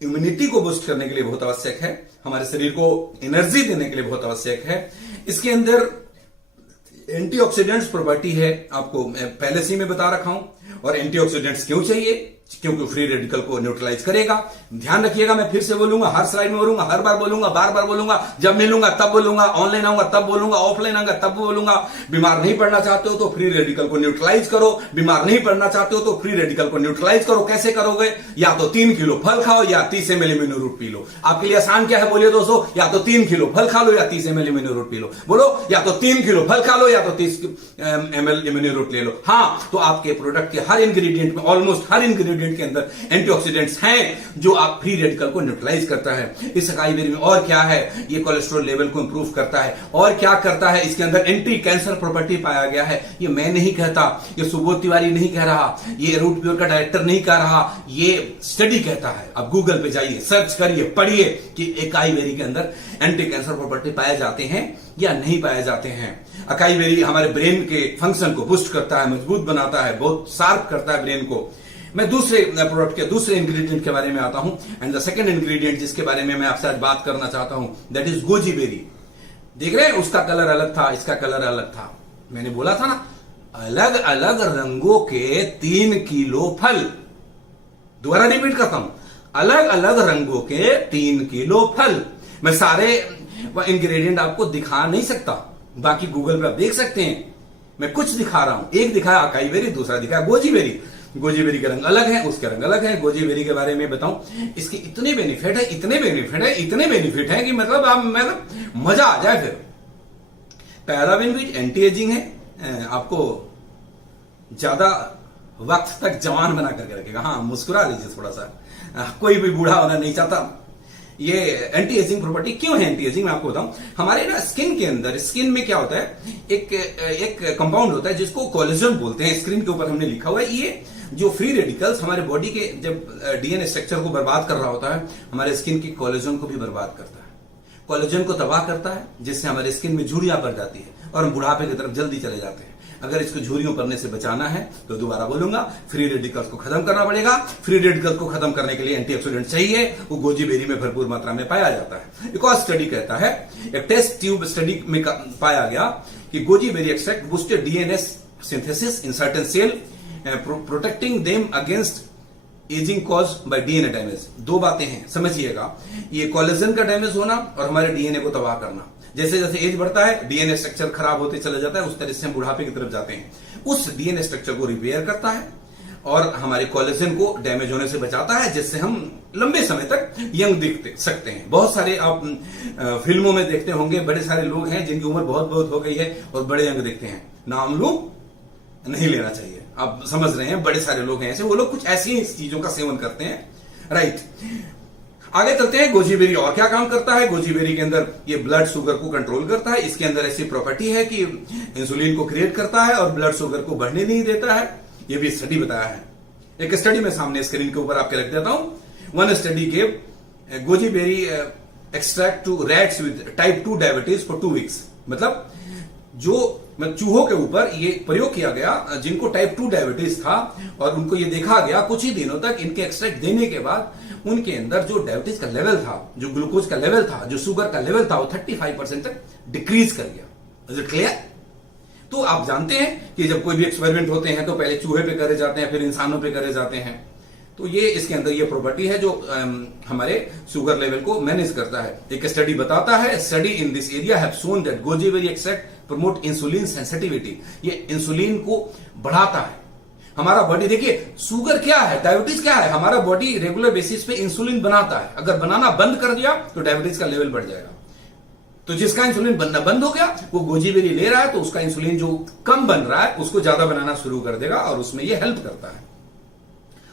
इम्यूनिटी को बूस्ट करने के लिए बहुत आवश्यक है, हमारे शरीर को एनर्जी देने के लिए बहुत आवश्यक है। इसके अंदर एंटीऑक्सीडेंट्स प्रॉपर्टी है, आपको पहले से ही मैं बता रखा हूं। और एंटीऑक्सीडेंट्स क्यों चाहिए? क्योंकि फ्री रेडिकल को न्यूट्रलाइज करेगा। ध्यान रखिएगा, मैं फिर से बोलूंगा, हर स्लाइड में बोलूंगा, हर बार बोलूंगा, बार बार बोलूंगा, जब मिलूंगा तब बोलूंगा, ऑनलाइन आऊंगा तब बोलूंगा, ऑफलाइन आऊंगा तब बोलूंगा। बीमार नहीं पड़ना चाहते हो तो फ्री रेडिकल को न्यूट्रलाइज करो, बीमार नहीं पड़ना चाहते हो तो फ्री रेडिकल को न्यूट्रलाइज करो। कैसे करोगे? या तो 3 किलो फल खाओ या 30 ml immuno root P low. आपके लिए आसान क्या है बोलिए दोस्तों? या तो 3 किलो फल खा लो या 30 ml immuno root P low. बोलो, या तो 3 किलो फल खा लो या तो 30 ml इम्यूनो रूट ले लो। हाँ, तो आपके प्रोडक्ट के हर इंग्रेडिएंट में, ऑलमोस्ट हर इंग्रेडिएंट के अंदर एंटीऑक्सीडेंट्स हैं जो आप फ्री रेडिकल को न्यूट्रलाइज करता है। इस अकाई बेरी में और क्या है? ये कोलेस्ट्रॉल लेवल को इंप्रूव करता है। और क्या करता है? इसके अंदर एंटी कैंसर प्रॉपर्टी पाया गया है। ये मैं नहीं कहता, ये सुबोध तिवारी नहीं कह रहा, ये रूट प्योर का डायरेक्टर नहीं कह रहा, ये स्टडी कहता है। आप गूगल पे जाइए, सर्च करिए, पढ़िए कि अकाई बेरी के अंदर एंटी कैंसर प्रॉपर्टी पाए जाते हैं या नहीं पाए जाते हैं। अकाई बेरी हमारे ब्रेन के फंक्शन को बूस्ट करता है, मजबूत बनाता है, बहुत शार्प करता है ब्रेन को। मैं दूसरे प्रोडक्ट के दूसरे इंग्रेडिएंट के बारे में आता हूं, एंड द सेकंड इंग्रेडिएंट जिसके बारे में मैं आपसे आज बात करना चाहता हूं, दैट इज गोजी बेरी। देख रहे हैं, उसका कलर अलग था, इसका कलर अलग था। मैंने बोला था ना, अलग अलग रंगों के 3 किलो फल। दोबारा रिपीट करता हूं, अलग अलग रंगों के 3 किलो फल। मैं सारे इंग्रेडिएंट आपको दिखा नहीं सकता, बाकी गूगल पे आप देख सकते हैं। मैं कुछ दिखा रहा हूं, एक दिखाया अकाई बेरी, दूसरा दिखाया गोजी बेरी। गोजी बेरी के रंग अलग है, उसके रंग अलग है। गोजी बेरी के बारे में बताऊं, इसके इतने बेनिफिट है, इतने बेनिफिट है कि मतलब मजा आ जाए। फिर पैराबिन भी एंटी एजिंग है, आपको ज्यादा वक्त तक जवान बना करके रखेगा। हाँ, मुस्कुरा लीजिए थोड़ा सा, कोई भी बूढ़ा होना नहीं चाहता। ये एंटी एजिंग प्रॉपर्टी क्यों है? एंटी एजिंग मैं आपको बताऊं, हमारे ना स्किन के अंदर, स्किन में क्या होता है, एक कंपाउंड होता है जिसको कोलेजन बोलते हैं। स्क्रीन के ऊपर हमने लिखा हुआ है। ये जो फ्री रेडिकल्स हमारे बॉडी के जब डीएनए स्ट्रक्चर को बर्बाद कर रहा होता है, हमारे स्किन की कोलेजन को भी बर्बाद करता है, कोलेजन को तबाह करता है, जिससे हमारे स्किन में झुर्रियां पड़ जाती है और हम बुढ़ापे की तरफ जल्दी चले जाते हैं। अगर इसको झुर्रियों पड़ने से बचाना है तो दोबारा बोलूंगा, फ्री रेडिकल्स को खत्म करना पड़ेगा। फ्री रेडिकल्स को खत्म करने के लिए एंटीऑक्सीडेंट चाहिए, वो गोजी बेरी में भरपूर मात्रा में पाया जाता है। एक और स्टडी कहता है, एक टेस्ट ट्यूब स्टडी में पाया गया कि goji berry extract boosted DNA synthesis in certain cell, protecting them against aging cause by DNA damage. दो बातें हैं, समझिएगा, ये कोलेजन का डैमेज होना और हमारे डीएनए को तबाह करना। जैसे जैसे एज बढ़ता है, डीएनए स्ट्रक्चर खराब होते चला जाता है, उस तरह से हम बुढ़ापे की तरफ जाते हैं। उस डीएनए स्ट्रक्चर को रिपेयर करता है और हमारे कोलेजन को डैमेज होने से बचाता है, जिससे हम लंबे समय तक यंग दिख सकते हैं। बहुत सारे आप फिल्मों में देखते होंगे, बड़े सारे लोग हैं जिनकी उम्र बहुत बहुत हो गई है और बड़े यंग दिखते हैं। नाम लो, नहीं लेना चाहिए। आप समझ रहे हैं, बड़े सारे लोग हैं ऐसे, वो लोग कुछ ऐसी ही चीजों का सेवन करते हैं, राइट। आगे चलते हैं। गोजी बेरी और क्या काम करता है। गोजी बेरी के अंदर ये ब्लड शुगर को कंट्रोल करता है। इसके अंदर ऐसी प्रॉपर्टी है कि इंसुलिन को क्रिएट करता है और ब्लड शुगर को बढ़ने नहीं देता है। ये भी स्टडी बताया है। एक स्टडी में सामने स्क्रीन के ऊपर आपके रख देता हूं। One study gave goji berry extract to rats with type 2 diabetes for 2 weeks. मतलब चूहों के ऊपर ये प्रयोग किया गया जिनको टाइप 2 डायबिटीज था, और उनको ये देखा गया कुछ ही दिनों तक इनके एक्सट्रैक्ट देने के बाद उनके अंदर जो डायबिटीज का लेवल था, जो ग्लूकोज का लेवल था, जो शुगर का लेवल था, वो 35% तक डिक्रीज कर गया। Is it clear? तो आप जानते हैं कि जब कोई भी एक्सपेरिमेंट होते हैं तो पहले चूहे पे करे जाते हैं, फिर इंसानों पे करे जाते हैं। तो ये इसके अंदर ये प्रॉपर्टी है जो हमारे शुगर लेवल को मैनेज करता है। एक स्टडी बताता है, study in this area have shown that goji berry extract promote insulin sensitivity. ये इंसुलिन को बढ़ाता है। हमारा बॉडी, देखिए शुगर क्या है, डायबिटीज क्या है, हमारा बॉडी रेगुलर बेसिस पे इंसुलिन बनाता है। अगर बनाना बंद कर दिया तो डायबिटीज का लेवल बढ़ जाएगा। तो जिसका इंसुलिन बनना बंद हो गया वो गोजी बेरी ले रहा है, तो उसका इंसुलिन जो कम बन रहा है उसको ज्यादा बनाना शुरू कर देगा, और उसमें ये हेल्प करता है।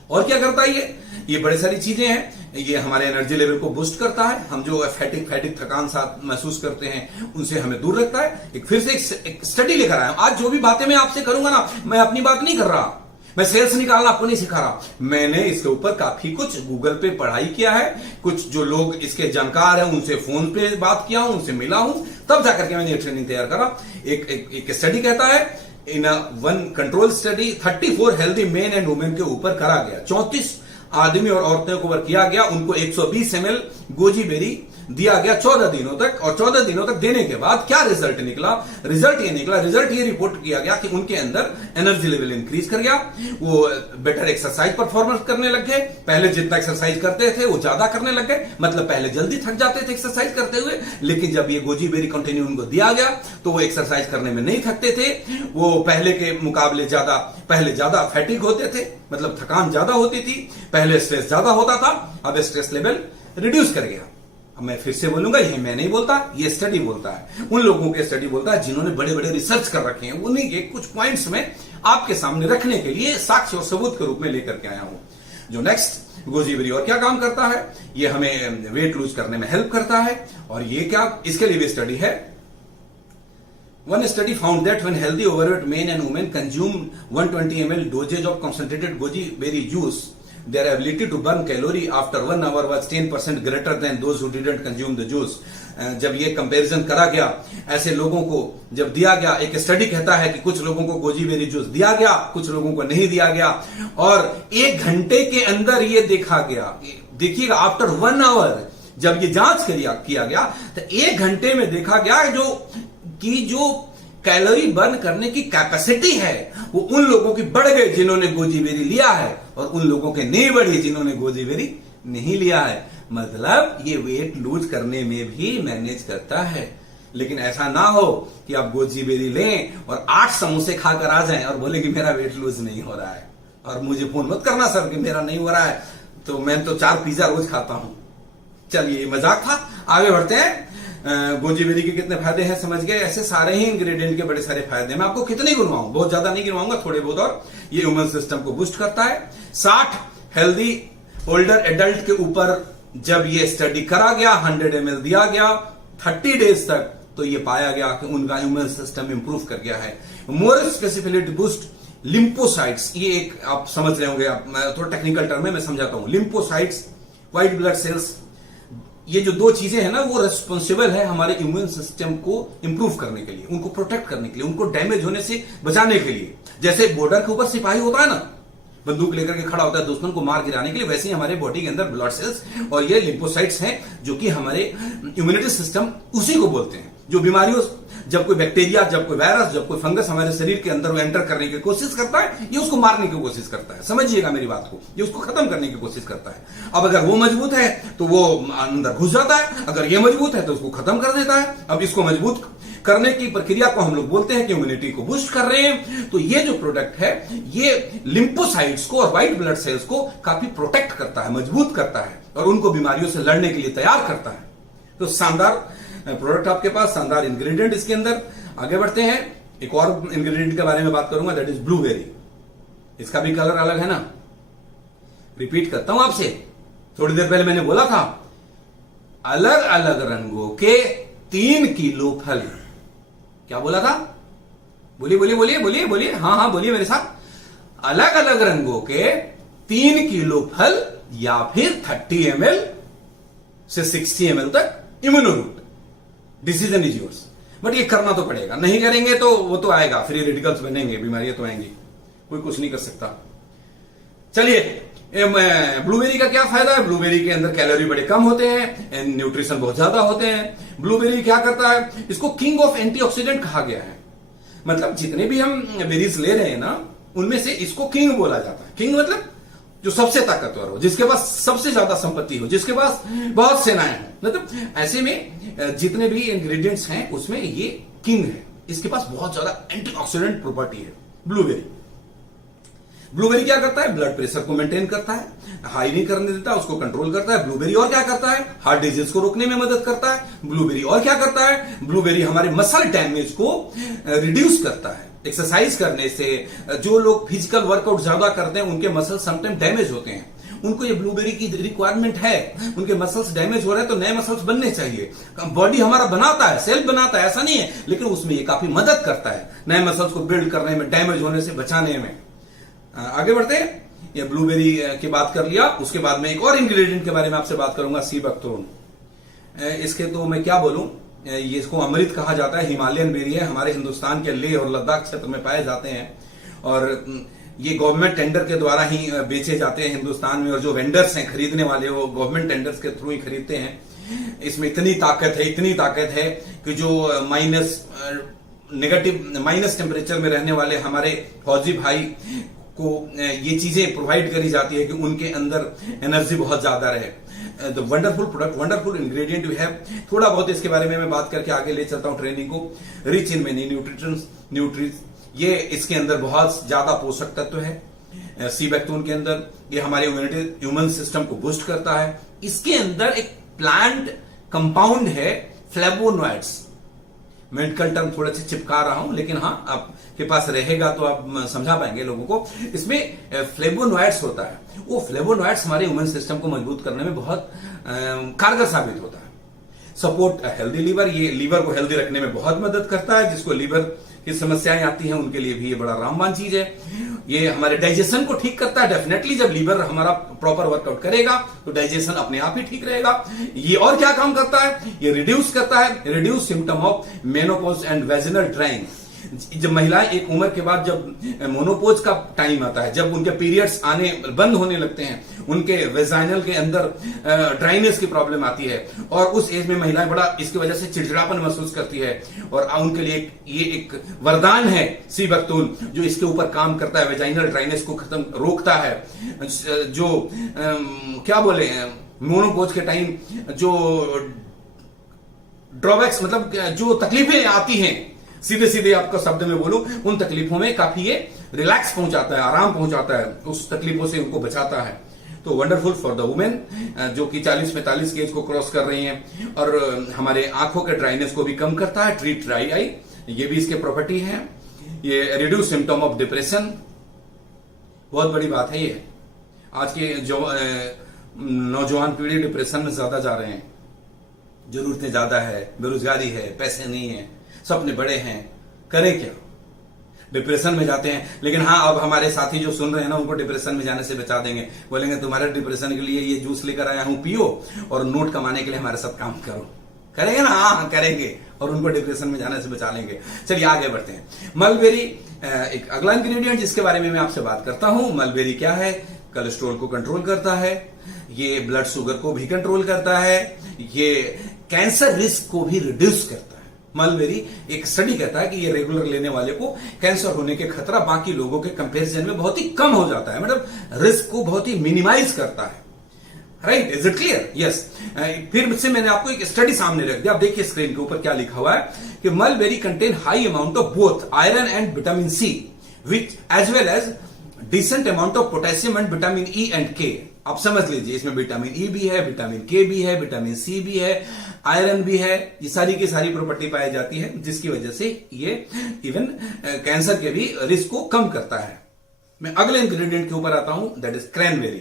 और क्या करता है ये बड़ी सारी चीजें हैं। ये हमारे एनर्जी लेवल को बूस्ट करता है। हम जो फैटिक थकान साथ महसूस करते हैं उनसे हमें दूर रखता है। एक फिर से एक स्टडी लेकर आया हूं। आज जो भी बातें मैं आपसे करूंगा ना, मैं अपनी बात नहीं कर रहा, मैं सेल्स निकालना आपको नहीं सिखा रहा। मैंने इसके ऊपर काफी कुछ गूगल पे पढ़ाई किया है, कुछ जो लोग इसके जानकार हैं उनसे फोन पे बात किया हूं, उनसे मिला हूं, तब जाकर के मैंने ये ट्रेनिंग तैयार करा। एक स्टडी कहता है, in one control study 34 healthy main and women के ऊपर करा गया। 34 आदमी और औरतों के ऊपर किया गया। उनको 120 ml गोजी बेरी दिया गया 14 दिनों तक, और 14 दिनों तक देने के बाद क्या रिजल्ट निकला? रिजल्ट ये रिपोर्ट किया गया कि उनके अंदर एनर्जी लेवल इंक्रीज कर गया, वो बेटर एक्सरसाइज परफॉर्मेंस करने लग गए। पहले जितना एक्सरसाइज करते थे वो ज्यादा करने लग गए, मतलब पहले जल्दी थक जाते थे एक्सरसाइज करते हुए, लेकिन जब ये गोजी बेरी कंटिन्यू उनको दिया गया तो वो एक्सरसाइज करने में नहीं थकते थे। वो पहले के मुकाबले पहले ज्यादा फैटिक होते थे, मतलब थकान ज्यादा होती थी। पहले स्ट्रेस ज्यादा होता था, अब स्ट्रेस लेवल रिड्यूस कर गया। अब मैं फिर से बोलूंगा, ये मैं नहीं बोलता, ये स्टडी बोलता है। उन लोगों के स्टडी बोलता है जिन्होंने बड़े बड़े रिसर्च कर रखे हैं। उन्हीं के कुछ पॉइंट्स में आपके सामने रखने के लिए साक्ष्य और सबूत के रूप में लेकर के आया हूं। जो नेक्स्ट गोजी बेरी और क्या काम करता है, ये हमें वेट लूज करने में हेल्प करता है। और ये क्या, इसके लिए भी स्टडी है। One study found that when healthy overweight men and women consume 120 ml dosage of concentrated goji berry juice, their ability to burn calorie after 1 hour was 10% greater than those who didn't consume the juice. जब ये कंपैरिजन करा गया, ऐसे लोगों को जब दिया गया, एक स्टडी कहता है कि कुछ लोगों को गोजी बेरी जूस दिया गया, कुछ लोगों को नहीं दिया गया, और 1 घंटे के अंदर ये देखा गया, देखिएगा आफ्टर 1 आवर जब ये जांच किया गया तो 1 घंटे में देखा गया जो कैलोरी बर्न करने की कैपेसिटी है वो उन लोगों की बढ़ गई जिन्होंने गोजी बेरी लिया है, और उन लोगों के नहीं बढ़ी जिन्होंने गोजी बेरी नहीं लिया है। मतलब ये वेट लूज करने में भी मैनेज करता है। लेकिन ऐसा ना हो कि आप गोजी बेरी लें और 8 समोसे खाकर आ जाएं और बोले कि मेरा वेट लूज नहीं हो रहा है, और मुझे फोन मत करना सर कि मेरा नहीं हो रहा है, तो मैं तो 4 पिज्जा रोज खाता हूं। चलिए, मजाक था, आगे बढ़ते हैं। गोजी बेरी के कितने फायदे हैं समझ गए। ऐसे सारे ही इंग्रेडिएंट के बड़े सारे फायदे, मैं आपको कितने गिनवाऊं, बहुत ज्यादा नहीं गिनवाऊंगा, थोड़े बहुत। और ये इम्यून सिस्टम को बूस्ट करता है। 60 हेल्दी ओल्डर एडल्ट के ऊपर जब ये स्टडी करा गया, 100 ml दिया गया 30 डेज तक, तो ये पाया गया कि उनका इम्यून सिस्टम इंप्रूव कर गया है। मोर स्पेसिफिकली बूस्ट लिम्फोसाइट्स, ये एक आप समझ रहे होंगे, मैं थोड़ा टेक्निकल टर्म में मैं समझाता हूं। लिम्फोसाइट्स, व्हाइट ब्लड सेल्स, ये जो 2 चीजें हैं ना, वो रेस्पॉन्सिबल है हमारे इम्यून सिस्टम को इंप्रूव करने के लिए, उनको प्रोटेक्ट करने के लिए, उनको डैमेज होने से बचाने के लिए। जैसे बॉर्डर के ऊपर सिपाही होता है ना, बंदूक लेकर के खड़ा होता है दुश्मन को मार गिराने के लिए, वैसे ही हमारे बॉडी के अंदर ब्लड सेल्स और ये लिम्फोसाइट्स हैं जो कि हमारे इम्यूनिटी सिस्टम उसी को बोलते हैं। जो बीमारियों, जब कोई बैक्टीरिया, जब कोई वायरस, जब कोई फंगस हमारे शरीर के अंदर एंटर करने की कोशिश करता है, ये उसको मारने की कोशिश करता है। समझिएगा मेरी बात को, ये उसको खत्म करने की कोशिश करता है। अब अगर वो मजबूत है तो वो अंदर घुस जाता है, अगर ये मजबूत है तो उसको खत्म कर देता है। अब इसको मजबूत करने की प्रक्रिया को हम लोग बोलते हैं कि इम्यूनिटी को बूस्ट कर रहे हैं। तो ये जो प्रोडक्ट है, ये लिम्फोसाइट्स को और व्हाइट ब्लड सेल्स को काफी प्रोटेक्ट करता है, मजबूत करता है, और उनको बीमारियों से लड़ने के लिए तैयार करता है। तो शानदार प्रोडक्ट आपके पास, शानदार इंग्रेडिएंट इसके अंदर। आगे बढ़ते हैं, एक और इंग्रेडिएंट के बारे में बात करूंगा, दैट इज ब्लूबेरी। इसका भी कलर अलग है ना। रिपीट करता हूं आपसे, थोड़ी देर पहले मैंने बोला था अलग अलग रंगों के 3 किलो फल। क्या बोला था? बोलिए बोलिए बोलिए बोलिए बोलिए, हाँ बोलिए मेरे साथ। अलग अलग रंगों के 3 किलो फल या फिर 30 ml से 60 ml तक Immunoroot. Decision is yours. But ये करना तो पड़ेगा, नहीं करेंगे तो वो तो आएगा, फ्री रेडिकल्स बनेंगे, बीमारियां तो आएंगी, कोई कुछ नहीं कर सकता। चलिए, ब्लूबेरी का क्या फायदा है? ब्लूबेरी के अंदर कैलोरी बड़े कम होते हैं, न्यूट्रिशन बहुत ज्यादा होते हैं। ब्लूबेरी क्या करता है? इसको किंग ऑफ एंटीऑक्सीडेंट कहा गया है। मतलब जितने भी हम बेरीज ले रहे हैं ना, उनमें से इसको किंग बोला जाता है। किंग मतलब जो सबसे ताकतवर हो, जिसके पास सबसे ज्यादा संपत्ति हो, जिसके पास बहुत सेनाएं हो। मतलब ऐसे में जितने भी इंग्रेडिएंट्स हैं उसमें ये किंग है। इसके पास बहुत ज्यादा एंटीऑक्सीडेंट प्रॉपर्टी है ब्लूबेरी। ब्लूबेरी क्या करता है? ब्लड प्रेशर को मेंटेन करता है, हाई नहीं करने देता, उसको कंट्रोल करता है। ब्लूबेरी और क्या करता है? हार्ट डिजीज को रोकने में मदद करता है। ब्लूबेरी और क्या करता है? ब्लूबेरी हमारे मसल डैमेज को रिड्यूस करता है। एक्सरसाइज करने से जो लोग फिजिकल वर्कआउट ज्यादा करते हैं उनके मसल समटाइम डैमेज होते हैं, उनको ये ब्लूबेरी की रिक्वायरमेंट है। उनके मसल्स डैमेज हो रहे हैं तो नए मसल्स बनने चाहिए। बॉडी हमारा बनाता है, सेल्फ बनाता है, ऐसा नहीं है, लेकिन उसमें ये काफी मदद करता है नए मसल्स को बिल्ड करने में, डैमेज होने से बचाने में। आगे बढ़ते हैं। ये ब्लूबेरी की बात कर लिया, उसके बाद में एक और इंग्रेडिएंट के बारे में आपसे बात करूंगा, सी बकथ्रोन। इसके तो मैं क्या बोलूं, ये इसको अमृत कहा जाता है। हिमालयन बेरी है, हमारे हिंदुस्तान के लेह और लद्दाख क्षेत्र में पाए जाते हैं और ये गवर्नमेंट टेंडर के द्वारा ही बेचे जाते हैं हिंदुस्तान में। और जो वेंडर्स हैं, खरीदने वाले, वो गवर्नमेंट टेंडर्स के थ्रू ही खरीदते हैं। इसमें इतनी ताकत है कि जो माइनस टेम्परेचर में रहने वाले हमारे फौजी भाई को ये चीजें प्रोवाइड करी जाती है कि उनके अंदर एनर्जी बहुत ज्यादा रहे। The wonderful product, wonderful ingredient we have. थोड़ा बहुत इसके बारे में मैं बात करके आगे ले चलता हूं ट्रेनिंग को। रिच इन मेनी न्यूट्रिएंट्स, ये इसके अंदर बहुत ज्यादा पोषक तत्व है। सी बैक्टोन के अंदर ये हमारे ह्यूमन सिस्टम को बूस्ट करता है। इसके अंदर एक प्लांट कंपाउंड है फ्लेवोनॉइड्स। मेडिकल टर्म थोड़ा सा चिपका रहा हूं, लेकिन हाँ आपके पास रहेगा तो आप समझा पाएंगे लोगों को। इसमें फ्लेवोनॉइड्स होता है। वो फ्लेवोनॉइड्स हमारे ह्यूमन सिस्टम को मजबूत करने में बहुत कारगर साबित होता है। सपोर्ट हेल्दी लीवर, ये लीवर को हेल्दी रखने में बहुत मदद करता है। जिसको लीवर की समस्याएं आती हैं उनके लिए भी ये बड़ा रामबान चीज है। ये हमारे डाइजेशन को ठीक करता है। डेफिनेटली जब लीवर हमारा प्रॉपर वर्कआउट करेगा तो डाइजेशन अपने आप ही ठीक रहेगा। ये और क्या काम करता है? ये रिड्यूस करता है, reduce symptom of menopause and vaginal drawing. जब महिलाएं एक उम्र के बाद जब मोनोपोज का टाइम आता है, जब उनके पीरियड्स आने बंद होने लगते हैं, उनके वेजाइनल के अंदर ड्राइनेस की प्रॉब्लम आती है और उस एज में महिलाएं बड़ा इसकी वजह से चिड़चिड़ापन महसूस करती है। और उनके लिए ये एक वरदान है सी बकथ्रोन, जो इसके ऊपर काम करता है, वेजाइनल ड्राइनेस को खत्म रोकता है। जो क्या बोले, मोनोपोज के टाइम जो ड्रॉबैक्स, मतलब जो तकलीफें आती हैं, सीधे सीधे आपका शब्द में बोलूं, उन तकलीफों में काफी ये रिलैक्स पहुंचाता है, आराम पहुंचाता है, उस तकलीफों से उनको बचाता है। तो वंडरफुल फॉर द वुमेन जो कि 40-45 की एज को क्रॉस कर रही हैं। और हमारे आंखों के ड्राइनेस को भी कम करता है, ट्रीट ड्राई आई, ये भी इसके प्रॉपर्टी है। ये रिड्यूस सिम्टम ऑफ डिप्रेशन, बहुत बड़ी बात है ये। आज के जो नौजवान पीढ़ी डिप्रेशन में ज्यादा जा रहे हैं। जरूरतें ज्यादा है, बेरोजगारी है, पैसे नहीं है, सपने बड़े हैं, करें क्या? डिप्रेशन में जाते हैं। लेकिन हाँ, अब हमारे साथी जो सुन रहे हैं ना, उनको डिप्रेशन में जाने से बचा देंगे। बोलेंगे तुम्हारे डिप्रेशन के लिए ये जूस लेकर आया हूं, पियो और नोट कमाने के लिए हमारे साथ काम करो। करेंगे ना? हाँ करेंगे, और उनको डिप्रेशन में जाने से बचा लेंगे। चलिए आगे बढ़ते हैं। मलबेरी एक अगला इंग्रेडिएंट जिसके बारे में मैं आपसे बात करता हूं। मलबेरी क्या है? कोलेस्ट्रॉल को कंट्रोल करता है, ये ब्लड शुगर को भी कंट्रोल करता है, ये कैंसर रिस्क को भी रिड्यूस करता है। मलबेरी, एक स्टडी कहता है कि ये रेगुलर लेने वाले को कैंसर होने के खतरा बाकी लोगों के कंपैरिजन में बहुत ही कम हो जाता है। मतलब रिस्क को बहुत ही मिनिमाइज करता है। Right, is it clear? Yes. फिर से मैंने आपको एक स्टडी सामने रख दिया। आप देखिए स्क्रीन के ऊपर क्या लिखा हुआ है कि mulberry contain high amount of both iron and vitamin C, which as well as decent amount of potassium and vitamin E and K. आप समझ लीजिए, इसमें विटामिन ई भी है, विटामिन के भी है, विटामिन सी भी है, आयरन भी है। ये सारी की सारी प्रॉपर्टी पाई जाती है, जिसकी वजह से ये इवन कैंसर के भी रिस्क को कम करता है। मैं अगले इंग्रेडिएंट के ऊपर आता हूं, that is cranberry.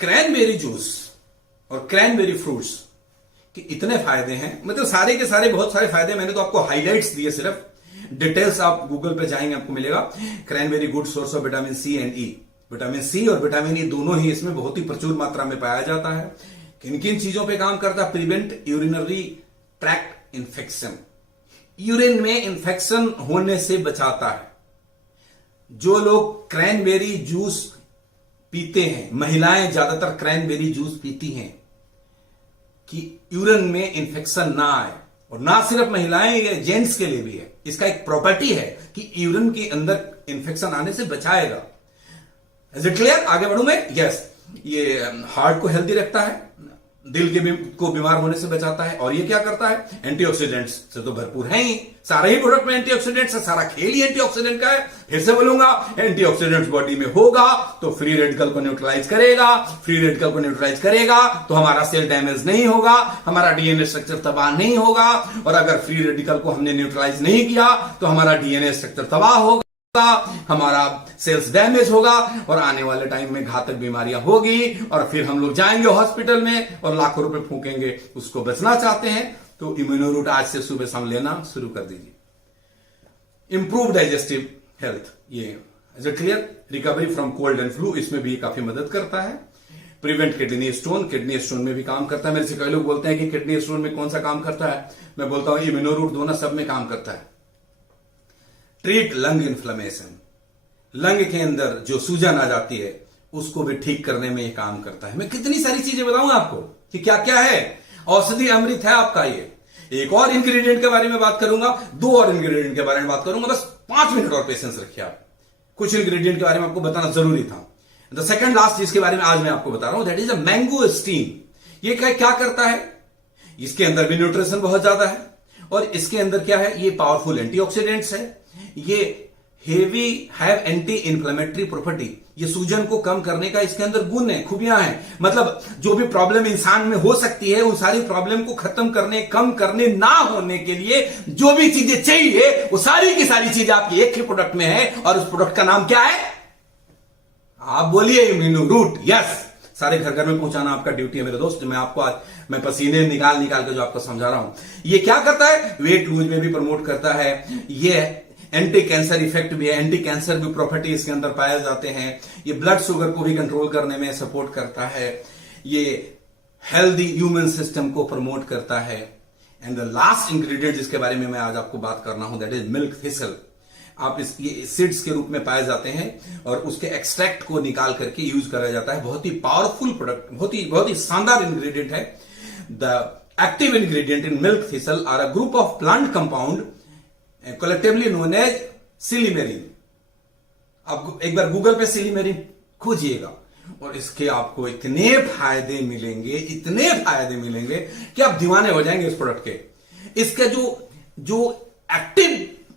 Cranberry juice और क्रैनबेरी फ्रूट्स के इतने फायदे हैं, मतलब सारे के सारे बहुत सारे फायदे, मैंने तो आपको हाइलाइट्स दिए, सिर्फ डिटेल्स आप गूगल पे जाएंगे आपको मिलेगा। Cranberry good source of vitamin C and E. Vitamin C और विटामिन ई दोनों ही इसमें बहुत ही प्रचुर मात्रा में पाया जाता है। किन किन चीजों पे काम करता है? Prevent urinary tract infection, urine में इन्फेक्शन होने से बचाता है। जो लोग क्रैनबेरी जूस पीते हैं, महिलाएं ज्यादातर क्रैनबेरी जूस पीती हैं कि यूरिन में इन्फेक्शन ना आए, और ना सिर्फ महिलाएं, ये जेंट्स के लिए भी है। इसका एक प्रॉपर्टी है कि यूरिन के अंदर इन्फेक्शन आने से बचाएगा। Is it clear? आगे बढ़ूं मैं? यस। ये हार्ट को हेल्दी रखता है, दिल के को बीमार होने से बचाता है, और ये क्या करता है? एंटीऑक्सीडेंट्स से तो भरपूर है ही, सारे ही प्रोडक्ट में एंटीऑक्सीडेंट्स है, सारा खेल ही एंटीऑक्सीडेंट का है। फिर से बोलूंगा, एंटीऑक्सीडेंट्स बॉडी में होगा तो फ्री रेडिकल को न्यूट्रलाइज करेगा, फ्री रेडिकल को न्यूट्रलाइज करेगा तो हमारा सेल डैमेज नहीं होगा, हमारा डीएनए स्ट्रक्चर तबाह नहीं होगा, और अगर फ्री रेडिकल को हमने न्यूट्रलाइज नहीं किया तो हमारा डीएनए स्ट्रक्चर तबाह होगा, हमारा सेल्स डैमेज होगा, और आने वाले टाइम में घातक बीमारियां होगी, और फिर हम लोग जाएंगे हॉस्पिटल में और लाखों रुपए फूकेंगे। उसको बचना चाहते हैं तो इम्यूनोरूट आज से सुबह शाम लेना शुरू कर दीजिए। इंप्रूव डाइजेस्टिव हेल्थ, ये is it clear? Recovery from cold and flu, इसमें भी काफी मदद करता है। Prevent kidney stone, kidney stone में भी काम करता है। मेरे से कई लोग बोलते हैं कि किडनी स्टोन में कौन सा काम करता है, मैं बोलता हूं इम्यूनोरूट दोनों सब में काम करता है। ट्रीट लंग इन्फ्लेमेशन, लंग के अंदर जो सूजन आ जाती है उसको भी ठीक करने में ये काम करता है। मैं कितनी सारी चीजें बताऊंगा आपको कि क्या क्या है, औषधि अमृत है आपका ये। एक और इंग्रेडिएंट के बारे में बात करूंगा, दो और इंग्रेडिएंट के बारे में बात करूंगा, बस 5 मिनट और पेशेंस रखिए आप। कुछ इंग्रेडिएंट के बारे में आपको बताना जरूरी था। द सेकंड लास्ट जिसके बारे में आज मैं आपको बता रहा हूं, that is a mango steam. ये क्या करता है? इसके अंदर भी न्यूट्रिशन बहुत ज्यादा है, और इसके अंदर क्या है? ये पावरफुल एंटीऑक्सीडेंट्स है, ये हैव एंटी इंफ्लेमेटरी प्रॉपर्टी, ये सूजन को कम करने का इसके अंदर गुण है, खूबियां हैं। मतलब जो भी प्रॉब्लम इंसान में हो सकती है, उन सारी प्रॉब्लम को खत्म करने, कम करने, ना होने के लिए जो भी चीजें चाहिए वो सारी की सारी चीजें आपकी एक ही प्रोडक्ट में है, और उस प्रोडक्ट का नाम क्या है? आप बोलिए इम्यूनोरूट। यस, सारे घर घर में पहुंचाना आपका ड्यूटी है मेरे दोस्त। मैं आपको आज मैं पसीने निकाल निकाल के जो आपको समझा रहा हूं, ये क्या करता है? वेट लूज में भी प्रमोट करता है, ये एंटी कैंसर इफेक्ट भी है, एंटी कैंसर भी प्रॉपर्टी इसके अंदर पाए जाते हैं, ये ब्लड शुगर को भी कंट्रोल करने में सपोर्ट करता है, ये हेल्दी ह्यूमन सिस्टम को प्रमोट करता है। एंड द लास्ट इंग्रेडिएंट जिसके बारे में मैं आज आपको बात करना हूं, दैट इज मिल्क थिसल। आप ये सीड्स के रूप में पाए जाते हैं, और उसके एक्सट्रैक्ट को निकाल करके यूज करा जाता है। बहुत ही पावरफुल प्रोडक्ट, बहुत ही शानदार इंग्रेडिएंट है। The active ingredient in milk thistle are a group of plant compound collectively known as silymarin. आप एक बार गूगल पे सिलीमेरिन खोजिएगा, और इसके आपको इतने फायदे मिलेंगे, इतने फायदे मिलेंगे कि आप दीवाने हो जाएंगे इस प्रोडक्ट के। इसके जो एक्टिव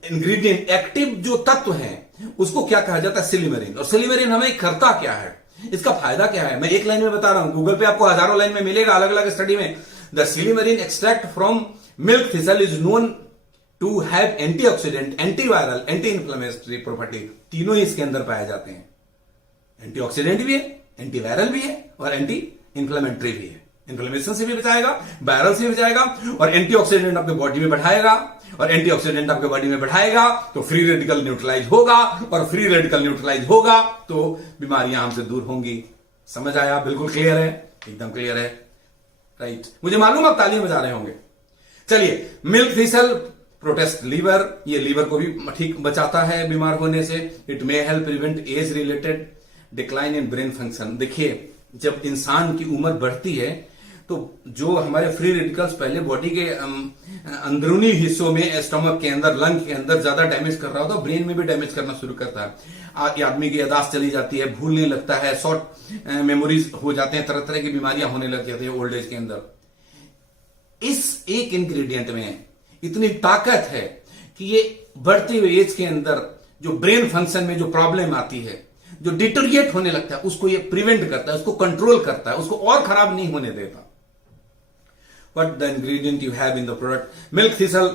इंग्रेडिएंट, एक्टिव जो तत्व है, उसको क्या कहा जाता है? सिलीमेरिन। और सिलीमेरिन हमें करता क्या है, इसका फायदा क्या है? मैं एक लाइन में बता रहा हूं, गूगल पे आपको हजारों लाइन में मिलेगा अलग अलग स्टडी में। The silymarin extract from milk thistle is known to have antioxidant, antiviral, anti inflammatory property. तीनों ही इसके अंदर पाए जाते हैं। एंटीऑक्सीडेंट भी है, एंटीवायरल भी है, और एंटी इंफ्लेमेटरी भी है। इन्फ्लेमेशन से भी बचाएगा, वायरल से भी बचाएगा, और एंटीऑक्सीडेंट आपके बॉडी में बढ़ाएगा, और एंटीऑक्सीडेंट आपके बॉडी में बढ़ाएगा तो फ्री रेडिकल न्यूट्रलाइज होगा, और फ्री रेडिकल न्यूट्रलाइज होगा तो बीमारियां हमसे दूर होंगी। समझ आया? बिल्कुल क्लियर है, एकदम क्लियर है, राइट? मुझे मालूम आप तालियां बजा रहे होंगे। चलिए, मिल्क थिसल प्रोटेस्ट लीवर, ये लीवर को भी ठीक बचाता है बीमार होने से। It may help prevent age related decline in brain function. देखिए, जब इंसान की उम्र बढ़ती है तो जो हमारे फ्री रेडिकल्स पहले बॉडी के अंदरूनी हिस्सों में, स्टमक के अंदर, लंग के अंदर ज्यादा डैमेज कर रहा होता है, ब्रेन में भी डैमेज करना शुरू करता है। आदमी की याददाश्त चली जाती है, भूलने लगता है, शॉर्ट मेमोरीज हो जाते हैं, तरह तरह की बीमारियां होने लग जाती है ओल्ड एज के अंदर। इस एक इंग्रेडिएंट में इतनी ताकत है कि ये बढ़ती हुई एज के अंदर जो ब्रेन फंक्शन में जो प्रॉब्लम आती है, जो डिटोरिएट होने लगता है, उसको ये प्रिवेंट करता है, उसको कंट्रोल करता है, उसको और खराब नहीं होने देता। What the ingredient you have in the product? Milk thistle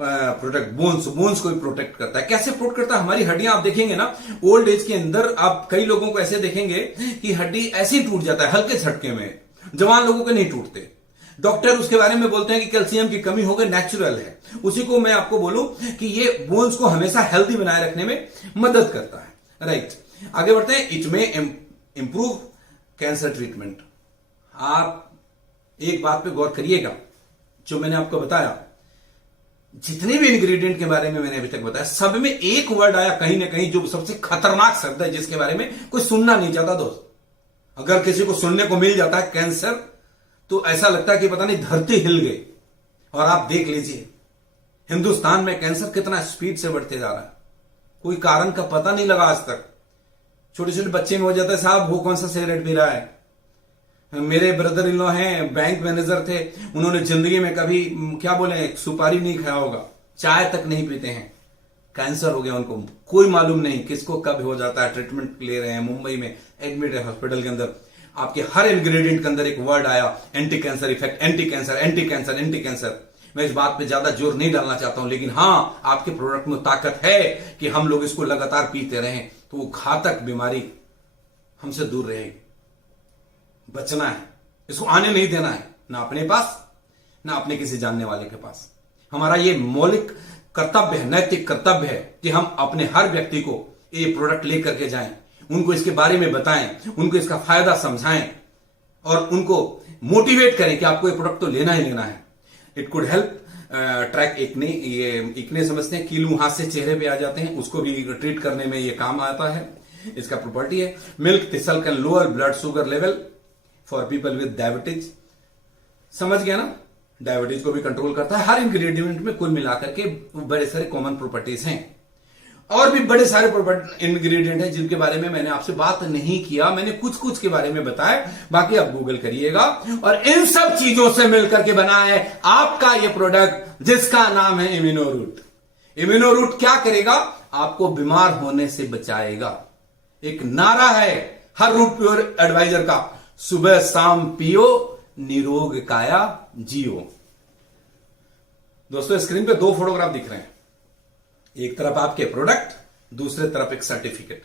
protect bones को भी प्रोटेक्ट करता है। कैसे प्रोटेक्ट करता है? हमारी हड्डियां आप देखेंगे ना, ओल्ड एज के अंदर आप कई लोगों को ऐसे देखेंगे कि हड्डी ऐसे ही टूट जाता है हल्के झटके में, जवान लोगों के नहीं टूटते। डॉक्टर उसके बारे में बोलते हैं कि कैल्शियम की कमी हो गई, नेचुरल है। उसी को मैं आपको बोलूं कि ये बोन्स को हमेशा हेल्दी बनाए रखने में मदद करता है। राइट, आगे बढ़ते हैं। इट में इंप्रूव कैंसर ट्रीटमेंट। आप एक बात पे गौर करिएगा, जो मैंने आपको बताया, जितने भी इंग्रेडिएंट के बारे में मैंने अभी तक बताया, सब में एक वर्ड आया कहीं ना कहीं जो सबसे खतरनाक शब्द है, जिसके बारे में कोई सुनना नहीं चाहता। दोस्त, अगर किसी को सुनने को मिल जाता है कैंसर, तो ऐसा लगता है कि पता नहीं धरती हिल गई। और आप देख लीजिए हिंदुस्तान में कैंसर कितना स्पीड से बढ़ते जा रहा है, कोई कारण का पता नहीं लगा आज तक। छोटे छोटे बच्चे में हो जाता है, साहब वो कौन सा सिगरेट पी रहा है। मेरे ब्रदर इन लॉ हैं, बैंक मैनेजर थे, उन्होंने जिंदगी में कभी क्या बोले सुपारी नहीं खाया होगा, चाय तक नहीं पीते हैं, कैंसर हो गया उनको। कोई मालूम नहीं किसको कब हो जाता है। ट्रीटमेंट ले रहे हैं, मुंबई में एडमिट है हॉस्पिटल के अंदर। आपके हर इंग्रेडिएंट के अंदर एक वर्ड आया, anti cancer effect, anti cancer, anti cancer, anti cancer. मैं इस बात पे ज्यादा जोर नहीं डालना चाहता हूं, लेकिन हां, आपके प्रोडक्ट में ताकत है कि हम लोग इसको लगातार पीते रहें तो वो घातक बीमारी हमसे दूर रहेगी। बचना है, इसको आने नहीं देना है, ना अपने पास ना अपने किसी जानने वाले के पास। हमारा ये मौलिक कर्तव्य है, नैतिक कर्तव्य है कि हम अपने हर व्यक्ति को ये प्रोडक्ट लेकर के जाएं, उनको इसके बारे में बताएं, उनको इसका फायदा समझाएं और उनको मोटिवेट करें कि आपको ये प्रोडक्ट तो लेना ही लेना है। It could help track acne. ये एक्ने समझते हैं, कीलू हाथ से चेहरे पे आ जाते हैं, उसको भी ट्रीट करने में ये काम आता है। इसका प्रॉपर्टी है milk thistle can lower blood sugar level for people with diabetes. समझ गया ना, डायबिटीज को भी कंट्रोल करता है। हर इंग्रेडिएंट में कुल मिलाकर के बड़े सारे कॉमन प्रॉपर्टीज हैं। और भी बड़े सारे इंग्रेडिएंट हैं जिनके बारे में मैंने आपसे बात नहीं किया, मैंने कुछ कुछ के बारे में बताया, बाकी आप गूगल करिएगा। और इन सब चीजों से मिलकर के बना है आपका ये प्रोडक्ट, जिसका नाम है इम्यूनोरूट। इम्यूनोरूट क्या करेगा? आपको बीमार होने से बचाएगा। एक नारा है हर रूट प्योर एडवाइजर का, सुबह शाम पियो, निरोग काया जियो। दोस्तों, स्क्रीन पे दो फोटोग्राफ दिख रहे हैं, एक तरफ आपके प्रोडक्ट, दूसरे तरफ एक सर्टिफिकेट।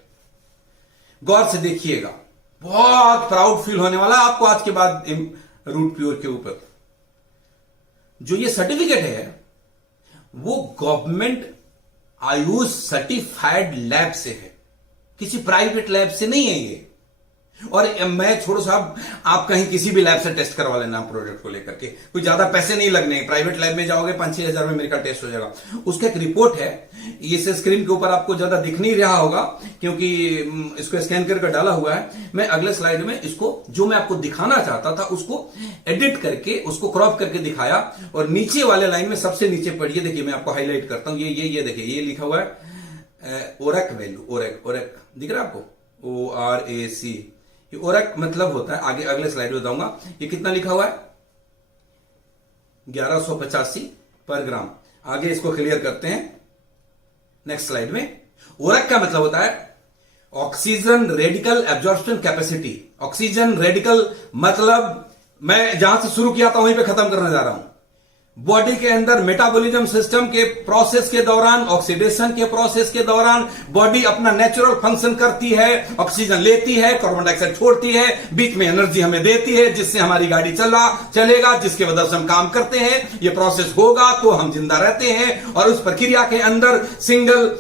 गौर से देखिएगा, बहुत प्राउड फील होने वाला है आपको आज के बाद रूट प्योर के ऊपर। जो ये सर्टिफिकेट है वो गवर्नमेंट आयुष सर्टिफाइड लैब से है, किसी प्राइवेट लैब से नहीं है ये। और मैं छोड़ो साहब, आप कहीं किसी भी लैब से टेस्ट करवा लेना प्रोडक्ट को लेकर के, कोई ज्यादा पैसे नहीं लगने। प्राइवेट लैब में जाओगे 5-6 हजार में मेडिकल टेस्ट हो जाएगा। उसका एक रिपोर्ट है, ये स्क्रीन के ऊपर आपको ज्यादा दिख नहीं रहा होगा क्योंकि इसको स्कैन करके डाला हुआ है। मैं अगले स्लाइड में इसको जो मैं आपको दिखाना चाहता था उसको एडिट करके उसको क्रॉप करके दिखाया। और नीचे वाले लाइन में सबसे नीचे पढ़िए, देखिए मैं आपको हाईलाइट करता हूं। ये देखिए, ये लिखा हुआ है ओरक वैल्यू, ओरक दिख रहा है आपको, ORAC। ओरक मतलब होता है, आगे अगले स्लाइड में बताऊंगा। ये कितना लिखा हुआ है? 1185 पर ग्राम। आगे इसको क्लियर करते हैं नेक्स्ट स्लाइड में। ओरक का मतलब होता है oxygen radical absorption capacity. Oxygen radical मतलब मैं जहां से शुरू किया था वहीं पे खत्म करने जा रहा हूं। बॉडी के अंदर मेटाबॉलिज्म सिस्टम के प्रोसेस के दौरान, ऑक्सीडेशन के प्रोसेस के दौरान बॉडी अपना नेचुरल फंक्शन करती है, ऑक्सीजन लेती है, कार्बन डाइऑक्साइड छोड़ती है, बीच में एनर्जी हमें देती है, जिससे हमारी गाड़ी चलेगा, जिसके वजह से हम काम करते हैं। ये प्रोसेस होगा तो हम जिंदा रहते हैं। और उस प्रक्रिया के अंदर सिंगल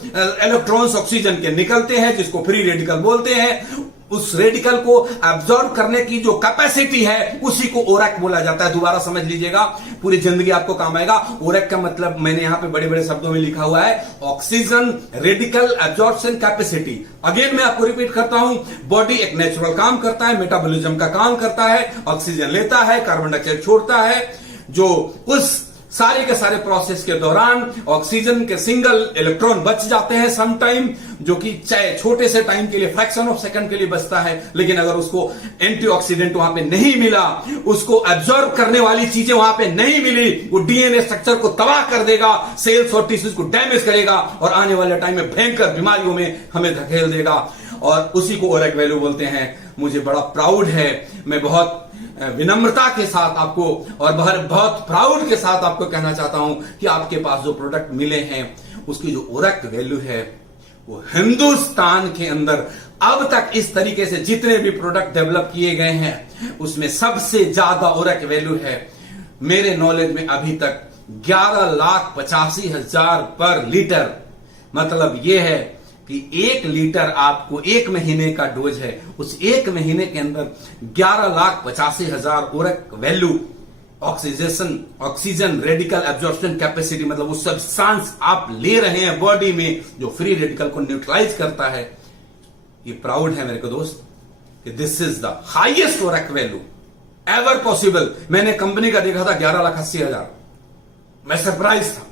इलेक्ट्रॉन्स ऑक्सीजन के निकलते हैं, जिसको फ्री रेडिकल बोलते हैं। उस रेडिकल को एब्जॉर्ब करने की जो कैपेसिटी है उसी को ओरक बोला जाता है। दोबारा समझ लीजिएगा, पूरी जिंदगी आपको काम आएगा। ओरक का मतलब मैंने यहां पे बड़े बड़े शब्दों में लिखा हुआ है, oxygen radical absorption capacity. Again मैं आपको रिपीट करता हूं, बॉडी एक नेचुरल काम करता है, मेटाबॉलिज्म का काम करता है, ऑक्सीजन लेता है, कार्बन डाइऑक्साइड छोड़ता है। जो उस सारे के सारे प्रोसेस के दौरान ऑक्सीजन के सिंगल इलेक्ट्रॉन बच जाते हैं सम टाइम, जो कि चाहे छोटे से टाइम के लिए, फ्रैक्शन ऑफ सेकंड के लिए बचता है। लेकिन अगर उसको एंटीऑक्सीडेंट वहां पे नहीं मिला, उसको एब्जॉर्ब करने वाली चीजें वहां पे नहीं मिली, वो डीएनए स्ट्रक्चर को तबाह कर देगा, सेल्स और टिश्यूज को डैमेज करेगा और आने वाले टाइम में भयंकर बीमारियों में हमें धकेल देगा। और उसी को ओरक वैल्यू बोलते हैं। मुझे बड़ा प्राउड है, मैं बहुत विनम्रता के साथ आपको और बहुत प्राउड के साथ आपको कहना चाहता हूं कि आपके पास जो प्रोडक्ट मिले हैं उसकी जो ओरक वैल्यू है वो हिंदुस्तान के अंदर अब तक इस तरीके से जितने भी प्रोडक्ट डेवलप किए गए हैं उसमें सबसे ज्यादा ओरक वैल्यू है। मेरे नॉलेज में अभी तक 11,85,000 पर लीटर, मतलब यह है कि 1 लीटर आपको 1 महीने का डोज है, उस 1 महीने के अंदर 11,85,000 ORAC value oxygen radical absorption capacity, मतलब वो सब्सटेंस आप ले रहे हैं बॉडी में जो फ्री रेडिकल को न्यूट्रलाइज करता है। ये प्राउड है मेरे को दोस्त कि this is the highest ORAC value ever possible. मैंने कंपनी का देखा था 11,80,000, मैं सरप्राइज था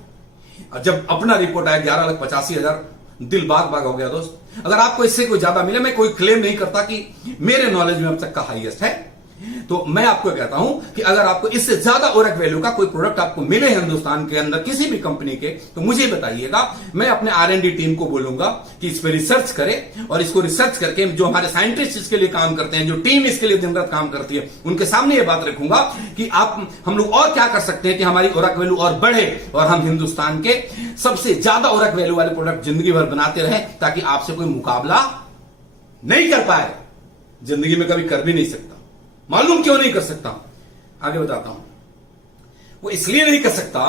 और जब अपना रिपोर्ट आया 11,85,000, दिल बाग बाग हो गया दोस्त। अगर आपको इससे कोई ज्यादा मिले, मैं कोई क्लेम नहीं करता कि मेरे नॉलेज में अब तक का हाईएस्ट है, तो मैं आपको कहता हूं कि अगर आपको इससे ज्यादा ओरक वैल्यू का कोई प्रोडक्ट आपको मिले हिंदुस्तान के अंदर किसी भी कंपनी के, तो मुझे बताइएगा। मैं अपने R&D टीम को बोलूंगा कि इस पर रिसर्च करे और इसको रिसर्च करके जो हमारे साइंटिस्ट इसके लिए काम करते हैं, जो टीम इसके लिए दिन रात काम करती है, उनके सामने ये बात रखूंगा कि हम लोग और क्या कर सकते हैं कि हमारी ओरक वैल्यू और बढ़े और हम हिंदुस्तान के सबसे ज्यादा ओरक वैल्यू वाले प्रोडक्ट जिंदगी भर बनाते रहे, ताकि आपसे कोई मुकाबला नहीं कर पाए, जिंदगी में कभी कर भी नहीं सकता। मालूम क्यों नहीं कर सकता, आगे बताता हूं। वो इसलिए नहीं कर सकता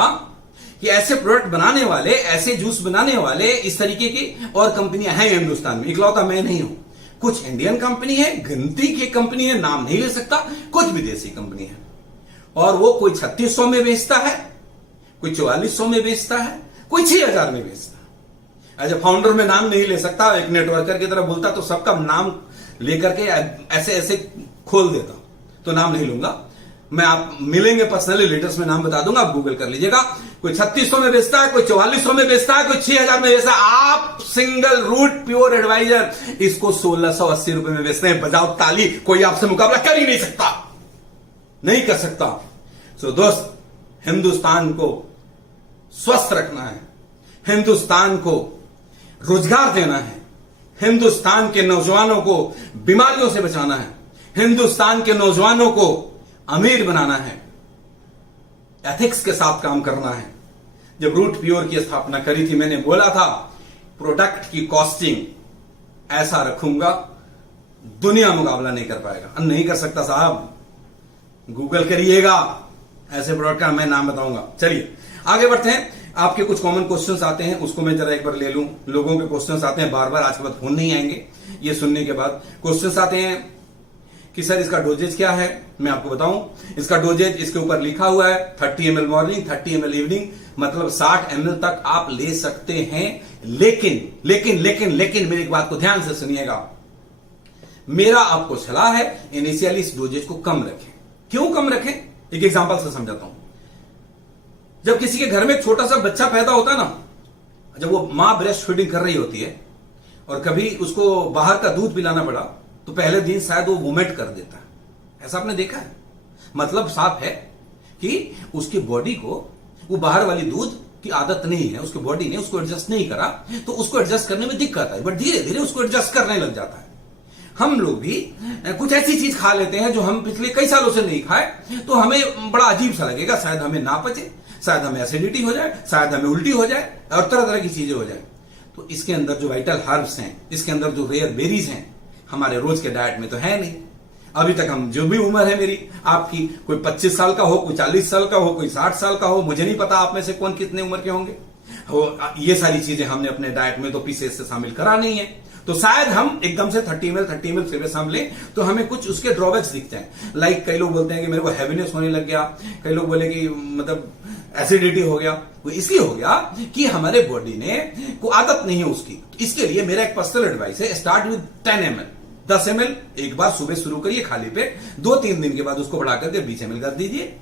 कि ऐसे प्रोडक्ट बनाने वाले, ऐसे जूस बनाने वाले इस तरीके की और कंपनियां हैं हिंदुस्तान में, इकलौता मैं नहीं हूं। कुछ इंडियन कंपनी है, गिनती की कंपनी है, नाम नहीं ले सकता, कुछ विदेशी कंपनी है, और वो कोई 3600 में बेचता है, कोई 4400 में बेचता है, कोई 6000 में बेचता है। एज ए फाउंडर में नाम नहीं ले सकता, एक नेटवर्कर की तरह बोलता तो सबका नाम लेकर के ऐसे ऐसे खोल देता, तो नाम नहीं लूंगा मैं। आप मिलेंगे पर्सनली, लीडर्स में नाम बता दूंगा, आप गूगल कर लीजिएगा। कोई 3600 में बेचता है, कोई 4400 में बेचता है, कोई 6000 में बेचता है। आप सिंगल रूट प्योर एडवाइजर इसको 1680 रुपए में बेचते हैं। बजाओ ताली, कोई आपसे मुकाबला कर ही नहीं सकता, नहीं कर सकता। सो दोस्त, हिंदुस्तान को स्वस्थ रखना है, हिंदुस्तान को रोजगार देना है, हिंदुस्तान के नौजवानों को बीमारियों से बचाना है, हिंदुस्तान के नौजवानों को अमीर बनाना है, एथिक्स के साथ काम करना है। जब रूट प्योर की स्थापना करी थी, मैंने बोला था प्रोडक्ट की कॉस्टिंग ऐसा रखूंगा दुनिया मुकाबला नहीं कर पाएगा। नहीं कर सकता साहब, गूगल करिएगा, ऐसे प्रोडक्ट का मैं नाम बताऊंगा। चलिए आगे बढ़ते हैं। आपके कुछ कॉमन क्वेश्चंस आते हैं, उसको मैं जरा एक बार ले लूं। लोगों के क्वेश्चंस आते हैं बार बार, आज के बाद फोन नहीं आएंगे। ये सुनने के बाद क्वेश्चंस आते हैं कि सर इसका डोजेज क्या है। मैं आपको बताऊं, इसका डोजेज इसके ऊपर लिखा हुआ है 30 ml मॉर्निंग, 30 ml इवनिंग, मतलब 60 ml तक आप ले सकते हैं। लेकिन लेकिन लेकिन लेकिन मेरी एक बात को ध्यान से सुनिएगा, मेरा आपको सलाह है इनिशियली इस डोजेज को कम रखें। क्यों कम रखें, एक एग्जांपल से समझाता हूं। जब किसी के घर में एक छोटा सा बच्चा पैदा होता है ना, जब वो मां ब्रेस्ट फीडिंग कर रही होती है और कभी उसको बाहर का दूध पिलाना पड़ा, तो पहले दिन शायद वो वोमिट कर देता है। ऐसा आपने देखा है? मतलब साफ है कि उसकी बॉडी को वो बाहर वाली दूध की आदत नहीं है, उसकी बॉडी ने उसको एडजस्ट नहीं करा, तो उसको एडजस्ट करने में दिक्कत है, बट धीरे धीरे उसको एडजस्ट करने लग जाता है। हम लोग भी कुछ ऐसी चीज खा लेते हैं जो हम पिछले कई सालों से नहीं खाए, तो हमें बड़ा अजीब सा लगेगा, शायद हमें ना पचे, शायद हमें एसिडिटी हो जाए, शायद हमें उल्टी हो जाए और तरह तरह की चीजें हो जाए। तो इसके अंदर जो वाइटल हर्ब्स हैं, इसके अंदर जो रेयर बेरीज हैं, हमारे रोज के डाइट में तो है नहीं। अभी तक हम, जो भी उम्र है मेरी, आपकी, कोई 25 साल का हो, कोई 40 साल का हो, कोई 60 साल का हो, मुझे नहीं पता आप में से कौन कितने उम्र के होंगे, ये सारी चीजें हमने अपने डाइट में तो पीछे से शामिल करा नहीं है। तो शायद हम एकदम से 30 ml सुबह शाम लें तो हमें कुछ उसके ड्रॉबैक्स दिखते हैं। लाइक कई लोग बोलते हैं कि मेरे को हैवीनेस होने लग गया, कई लोग बोले कि मतलब एसिडिटी हो गया। वो इसलिए हो गया कि हमारे बॉडी ने को आदत नहीं है उसकी। इसके लिए मेरा एक पर्सनल एडवाइस है, स्टार्ट विद 10 ml, 10 ml एक बार सुबह शुरू करिए खाली पेट, 2-3 दिन के बाद उसको बढ़ा करके 20 ml कर दीजिए,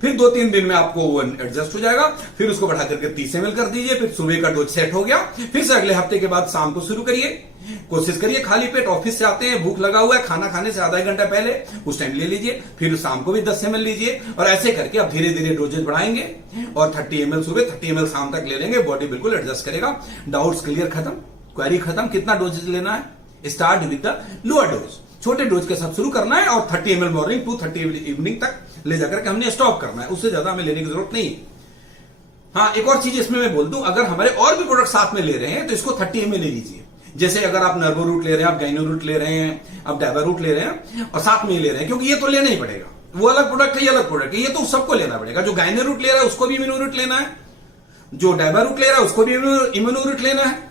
फिर 2-3 दिन में आपको वो एडजस्ट हो जाएगा, फिर उसको बढ़ा करके 30 ml कर दीजिए, फिर सुबह का डोज सेट हो गया, फिर से अगले हफ्ते के बाद शाम को शुरू करिए। कोशिश करिए खाली पेट, ऑफिस से आते हैं, भूख लगा हुआ है, खाना खाने से आधा एक घंटा पहले उस टाइम ले लीजिए, फिर शाम को भी 10 ml लीजिए, और ऐसे करके आप धीरे धीरे डोजेज बढ़ाएंगे और 30 ml सुबह, 30 ml शाम तक ले लेंगे, बॉडी बिल्कुल एडजस्ट करेगा। डाउट्स क्लियर खत्म, क्वेरी खत्म, कितना डोजेज लेना है, start with the lower dose. छोटे डोज के साथ शुरू करना है और 30 ml morning to 30 ml evening तक ले जाकर के हमने स्टॉप करना है, उससे ज्यादा हमें लेने की जरूरत नहीं है। हाँ, एक और चीज इसमें मैं बोल दूं, अगर हमारे और भी प्रोडक्ट साथ में ले रहे हैं तो इसको 30 ml ले लीजिए। जैसे अगर आप नर्वो रूट ले रहे हैं, आप गाइनो रूट ले रहे हैं, आप डायबा रूट ले रहे हैं और साथ में ले रहे हैं, क्योंकि ये तो लेना ही पड़ेगा। वो अलग प्रोडक्ट है, ये अलग प्रोडक्ट है, ये तो सबको लेना पड़ेगा। जो गाइनो रूट ले रहा है उसको भी इम्यूनो रूट लेना है, जो डायबा रूट ले रहा है उसको भी इम्यूनो रूट लेना है,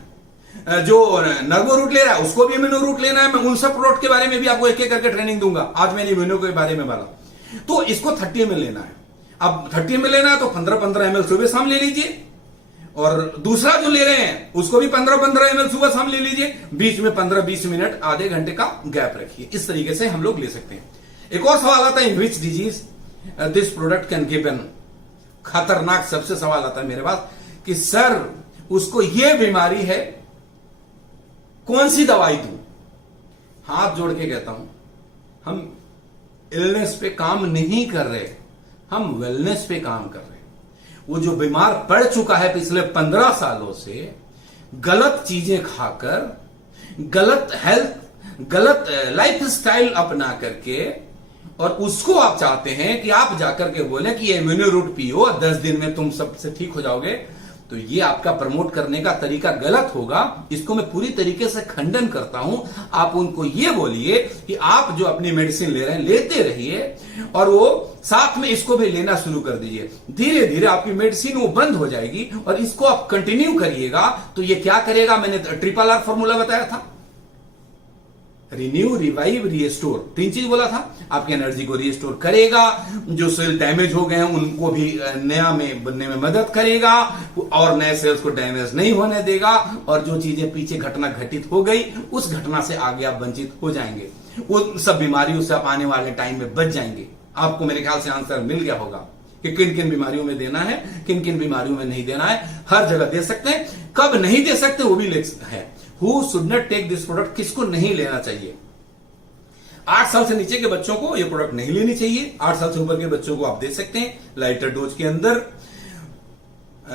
जो नर्वो रूट ले रहा है उसको भी इम्यूनो रूट लेना है। मैं उन सब प्रोडक्ट के बारे में भी आपको एक एक करके ट्रेनिंग दूंगा। आज मैंने इम्यूनो के बारे में बोला, तो इसको 30 ml लेना है। अब 30 ml लेना है तो 15-15 ml सुबह शाम ले लीजिए, और दूसरा जो ले रहे हैं उसको भी 15-15 ml सुबह शाम ले लीजिए, बीच में 15-20 मिनट आधे घंटे का गैप रखिए। इस तरीके से हम लोग ले सकते हैं। एक और सवाल आता है, in which disease this product can given. खतरनाक सबसे सवाल आता है मेरे पास कि सर उसको ये बीमारी है, कौन सी दवाई दूं? हाथ जोड़ के कहता हूं, हम इलनेस पे काम नहीं कर रहे, हम वेलनेस पे काम कर रहे हैं। वो जो बीमार पड़ चुका है पिछले 15 सालों से, गलत चीजें खाकर, गलत हेल्थ, गलत लाइफ स्टाइल अपना करके, और उसको आप चाहते हैं कि आप जाकर के बोले कि ये इम्यूनो रूट पियो 10 दिन में तुम सबसे ठीक हो जाओगे, तो ये आपका प्रमोट करने का तरीका गलत होगा। इसको मैं पूरी तरीके से खंडन करता हूं। आप उनको ये बोलिए कि आप जो अपनी मेडिसिन ले रहे हैं लेते रहिए, और वो साथ में इसको भी लेना शुरू कर दीजिए। धीरे धीरे आपकी मेडिसिन वो बंद हो जाएगी और इसको आप कंटिन्यू करिएगा। तो ये क्या करेगा, मैंने RRR फॉर्मूला बताया था, रिन्यू, रिवाइव, रिस्टोर, 3 चीज बोला था। आपकी एनर्जी को रिस्टोर करेगा, जो सेल डैमेज हो गए हैं उनको भी नया में बनने में मदद करेगा, और नए सेल्स को डैमेज नहीं होने देगा, और जो चीजें पीछे घटना घटित हो गई उस घटना से आगे आप वंचित हो जाएंगे। वो सब बीमारियों से आप आने वाले टाइम में बच जाएंगे। आपको मेरे ख्याल से आंसर मिल गया होगा कि किन किन बीमारियों में देना है, किन किन बीमारियों में नहीं देना है। हर जगह दे सकते हैं, कब नहीं दे सकते वो भी है। Who should not take this product, किसको नहीं लेना चाहिए? 8 साल से नीचे के बच्चों को ये प्रोडक्ट नहीं लेनी चाहिए। 8 साल से ऊपर के बच्चों को आप दे सकते हैं लाइटर डोज के अंदर।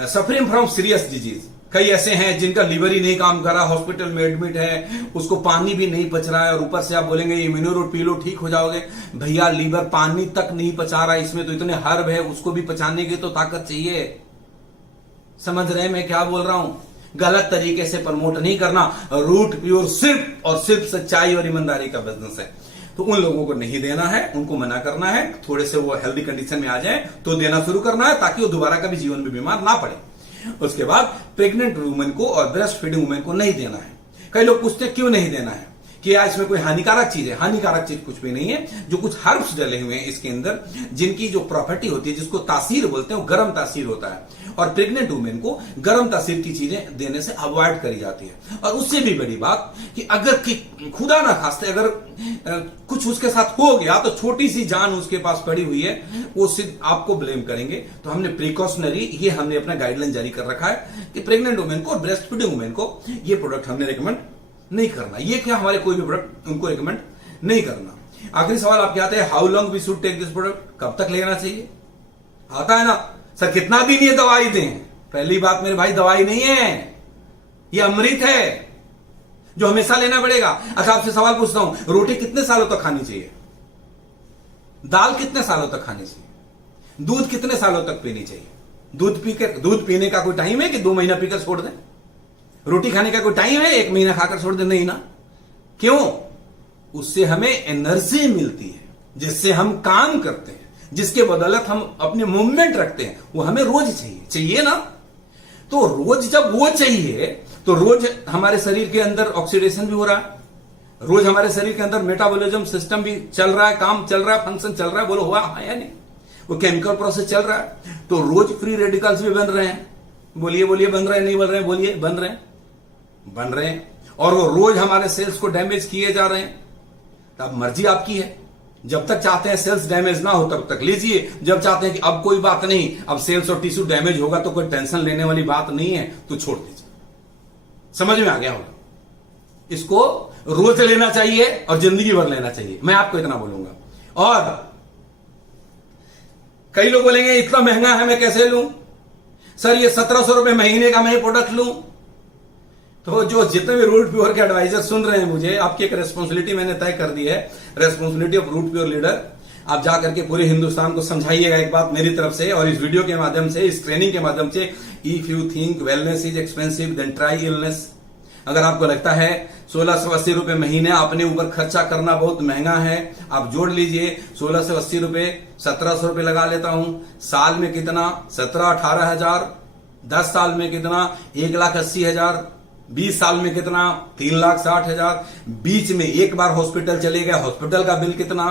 सफरिंग फ्रॉम सीरियस डिजीज, कई ऐसे हैं जिनका लीवर ही नहीं काम कर रहा, हॉस्पिटल में एडमिट है, उसको पानी भी नहीं पच रहा है, और ऊपर से आप बोलेंगे इम्यूनो रूट पी लो ठीक हो जाओगे। भैया लीवर पानी तक नहीं पचा रहा, इसमें तो इतने हर्ब है, उसको भी पचाने की तो ताकत चाहिए। समझ रहे हैं मैं क्या बोल रहा हूं? गलत तरीके से प्रमोट नहीं करना। रूट प्योर सिर्फ और सिर्फ सच्चाई और ईमानदारी का बिजनेस है। तो उन लोगों को नहीं देना है, उनको मना करना है। थोड़े से वो हेल्दी कंडीशन में आ जाए तो देना शुरू करना है, ताकि वो दोबारा कभी जीवन में बीमार ना पड़े। उसके बाद प्रेग्नेंट वुमेन को और ब्रेस्ट फीडिंग वुमेन को नहीं देना है। कई लोग पूछते हैं क्यों नहीं देना है, कि यार इसमें कोई हानिकारक चीज है। हानिकारक चीज कुछ भी नहीं है। जो कुछ हर्ब्स डले हुए हैं इसके अंदर, जिनकी जो प्रॉपर्टी होती है, जिसको तासीर बोलते हैं, वो गर्म तासीर होता है, और प्रेग्नेंट वुमेन को गर्म तासीर की चीजें देने से अवॉइड करी जाती है। और उससे भी बड़ी बात कि अगर खुदा ना खास्ते अगर कुछ उसके साथ हो गया तो छोटी सी जान उसके पास पड़ी हुई है, वो सिर्फ आपको ब्लेम करेंगे। तो हमने प्रिकॉशनरी ये हमने अपना गाइडलाइन जारी कर रखा है कि प्रेग्नेंट वुमेन को और ब्रेस्ट फीडिंग वुमेन को ये प्रोडक्ट हमने रिकमेंड नहीं करना। ये क्या हमारे कोई भी प्रोडक्ट उनको रिकमेंड नहीं करना। आखिरी सवाल आपके आते हैं, how long we should take this product, कब तक लेना चाहिए? आता है ना सर, कितना दिन ये दवाई दें? पहली बात मेरे भाई, दवाई नहीं है, ये अमृत है जो हमेशा लेना पड़ेगा। अच्छा, आपसे सवाल पूछता हूं, रोटी कितने सालों तक खानी चाहिए? दाल कितने सालों तक खानी चाहिए? दूध कितने सालों तक पीनी चाहिए? दूध पीने का कोई टाइम है कि 2 महीना पीकर छोड़ दें? रोटी खाने का कोई टाइम है 1 महीना खाकर छोड़ दें? नहीं ना। क्यों? उससे हमें एनर्जी मिलती है, जिससे हम काम करते हैं, जिसके बदौलत हम अपने मूवमेंट रखते हैं, वो हमें रोज चाहिए ना। तो रोज जब वो चाहिए तो रोज हमारे शरीर के अंदर ऑक्सीडेशन भी हो रहा है, रोज हमारे शरीर के अंदर मेटाबॉलिज्म सिस्टम भी चल रहा है, काम चल रहा है, फंक्शन चल रहा है। बोलो हुआ है या नहीं? वो केमिकल प्रोसेस चल रहा है। तो रोज फ्री रेडिकल्स भी बन रहे हैं। बोलिए बोलिए, बन रहे हैं नहीं बन रहे हैं? बोलिए, बन रहे हैं। और वो रोज हमारे सेल्स को डैमेज किए जा रहे हैं। तो अब मर्जी आपकी है, जब तक चाहते हैं सेल्स डैमेज ना हो तब तक लीजिए, जब चाहते हैं कि अब कोई बात नहीं, अब सेल्स और टिश्यू डैमेज होगा तो कोई टेंशन लेने वाली बात नहीं है, तो छोड़ दीजिए। समझ में आ गया होगा? इसको रोज लेना चाहिए और जिंदगी भर लेना चाहिए, मैं आपको इतना बोलूंगा। और कई लोग बोलेंगे इतना महंगा है, मैं कैसे लूं? सर ये 1700 रुपए महीने का मैं प्रोडक्ट लूं तो जो जितने भी रूट प्योर के एडवाइजर सुन रहे हैं मुझे, आपकी एक रेस्पॉन्सिबिलिटी मैंने तय कर दी है, responsibility of Root Pure leader. आप जा करके पूरे हिंदुस्तान को समझाइएगा एक बात मेरी तरफ से, और इस वीडियो के माध्यम से, इस ट्रेनिंग के माध्यम से, if you think wellness is expensive than try illness. अगर आपको लगता है 1680 रुपए महीने अपने ऊपर खर्चा करना बहुत महंगा है, आप जोड़ लीजिए 1680 रुपए, 1700 रुपए लगा लेता हूं। साल में कितना? 17-18 हजार। 10 साल में कितना? 1,80,000। 20 साल में कितना? 3,60,000। बीच में एक बार हॉस्पिटल चले गए, हॉस्पिटल का बिल कितना?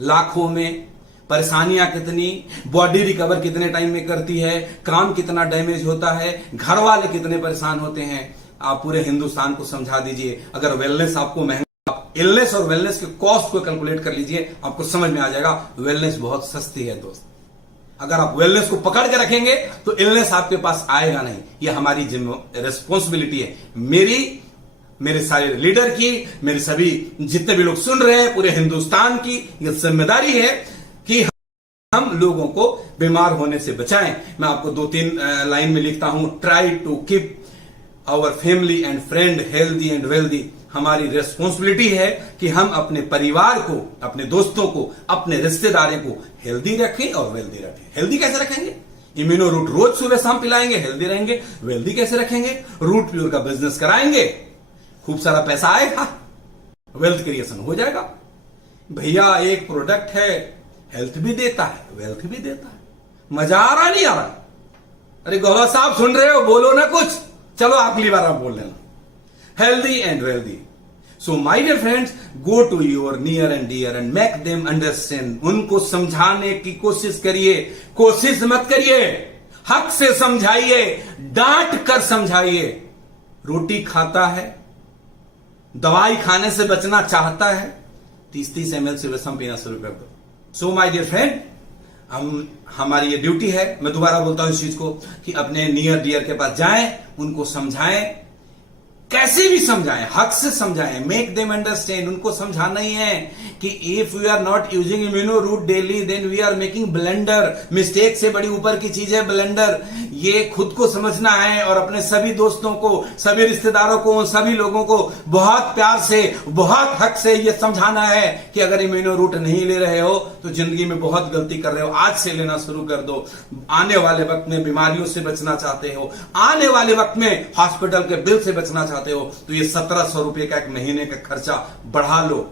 लाखों में। परेशानियां कितनी, बॉडी रिकवर कितने टाइम में करती है, काम कितना डैमेज होता है, घर वाले कितने परेशान होते हैं। आप पूरे हिंदुस्तान को समझा दीजिए। अगर वेलनेस आपको महंगा, आप इलनेस और वेलनेस के कॉस्ट को कैलकुलेट कर लीजिए, आपको समझ में आ जाएगा वेलनेस बहुत सस्ती है दोस्त। अगर आप वेलनेस को पकड़ के रखेंगे तो इलनेस आपके पास आएगा नहीं। ये हमारी रिस्पॉन्सिबिलिटी है, मेरे सारे लीडर की, मेरे सभी जितने भी लोग सुन रहे हैं, पूरे हिंदुस्तान की ये जिम्मेदारी है कि हम लोगों को बीमार होने से बचाएं। मैं आपको 2-3 लाइन में लिखता हूं, try to keep our family and friend healthy and wealthy. हमारी रेस्पॉन्सिबिलिटी है कि हम अपने परिवार को, अपने दोस्तों को, अपने रिश्तेदारों को हेल्दी रखें और वेल्दी रखें। हेल्दी कैसे रखेंगे? इम्यूनो रूट रोज सुबह शाम पिलाएंगे, हेल्दी रहेंगे। वेल्दी कैसे रखेंगे? रूट प्योर का बिजनेस कराएंगे, खूब सारा पैसा आएगा, वेल्थ क्रिएशन हो जाएगा। भैया एक प्रोडक्ट है, हेल्थ भी देता है, वेल्थ भी देता है। मजा आ रहा नहीं आ रहा? अरे गौरव साहब सुन रहे हो, बोलो ना कुछ। चलो अगली बार आप बोल लेना, healthy and wealthy. So my dear friends, go to your near and dear and make them understand. उनको समझाने की कोशिश करिए, कोशिश मत करिए, हक से समझाइए, डांट कर समझाइए। रोटी खाता है, दवाई खाने से बचना चाहता है, 30-30 ml से बस हम पीना शुरू कर दो। सो माय डियर फ्रेंड, हमारी ये ड्यूटी है, मैं दोबारा बोलता हूं इस चीज को, कि अपने नियर डियर के पास जाएं, उनको समझाएं, कैसे भी समझाएं, हक से समझाएं, मेक देम अंडरस्टैंड। उनको समझाना ही है कि if we are not using Immuno Root daily then we are making blunder. Mistake से बड़ी ऊपर की चीज है ब्लेंडर। ये खुद को समझना है और अपने सभी दोस्तों को, सभी रिश्तेदारों को, सभी लोगों को बहुत प्यार से, बहुत हक से ये समझाना है कि अगर इम्यूनो रूट नहीं ले रहे हो तो जिंदगी में बहुत गलती कर रहे हो, आज से लेना शुरू कर दो। आने वाले वक्त में बीमारियों से बचना चाहते हो, आने वाले वक्त में हॉस्पिटल के बिल से बचना चाहते हो, तो ये 1700 रुपए का एक महीने का खर्चा बढ़ा लो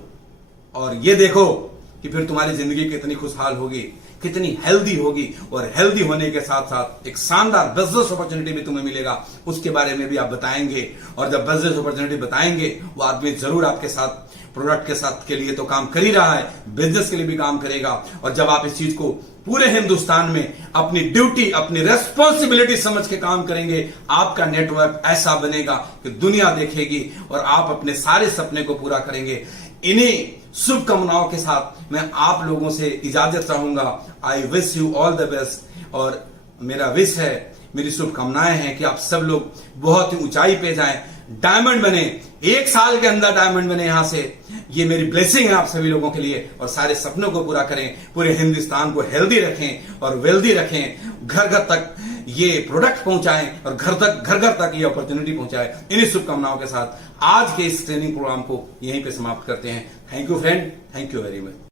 और ये देखो कि फिर तुम्हारी जिंदगी कितनी खुशहाल होगी, कितनी हेल्दी होगी। और हेल्दी होने के साथ साथ एक शानदार बिजनेस अपॉर्चुनिटी भी तुम्हें मिलेगा, उसके बारे में भी आप बताएंगे। और जब बिजनेस अपॉर्चुनिटी बताएंगे, वो आदमी जरूर आपके साथ, प्रोडक्ट के साथ के लिए तो काम कर ही रहा है, बिजनेस के लिए भी काम करेगा। और जब आप इस चीज को पूरे हिंदुस्तान में अपनी ड्यूटी, अपनी रेस्पॉन्सिबिलिटी समझ के काम करेंगे, आपका नेटवर्क ऐसा बनेगा कि दुनिया देखेगी और आप अपने सारे सपने को पूरा करेंगे। इन्हीं शुभकामनाओं के साथ मैं आप लोगों से इजाजत चाहूंगा। I wish you all the best. और मेरा विश है, मेरी शुभकामनाएं हैं कि आप सब लोग बहुत ही ऊंचाई पे जाएं, डायमंड बने, 1 साल के अंदर डायमंड बने। यहां से ये मेरी ब्लेसिंग है आप सभी लोगों के लिए, और सारे सपनों को पूरा करें, पूरे हिंदुस्तान को हेल्दी रखें और वेल्दी रखें, घर घर तक ये प्रोडक्ट पहुंचाएं और घर घर तक ये अपॉर्चुनिटी पहुंचाएं। इन्हीं शुभकामनाओं के साथ आज के इस ट्रेनिंग प्रोग्राम को यहीं पे समाप्त करते हैं। Thank you friend, thank you very much.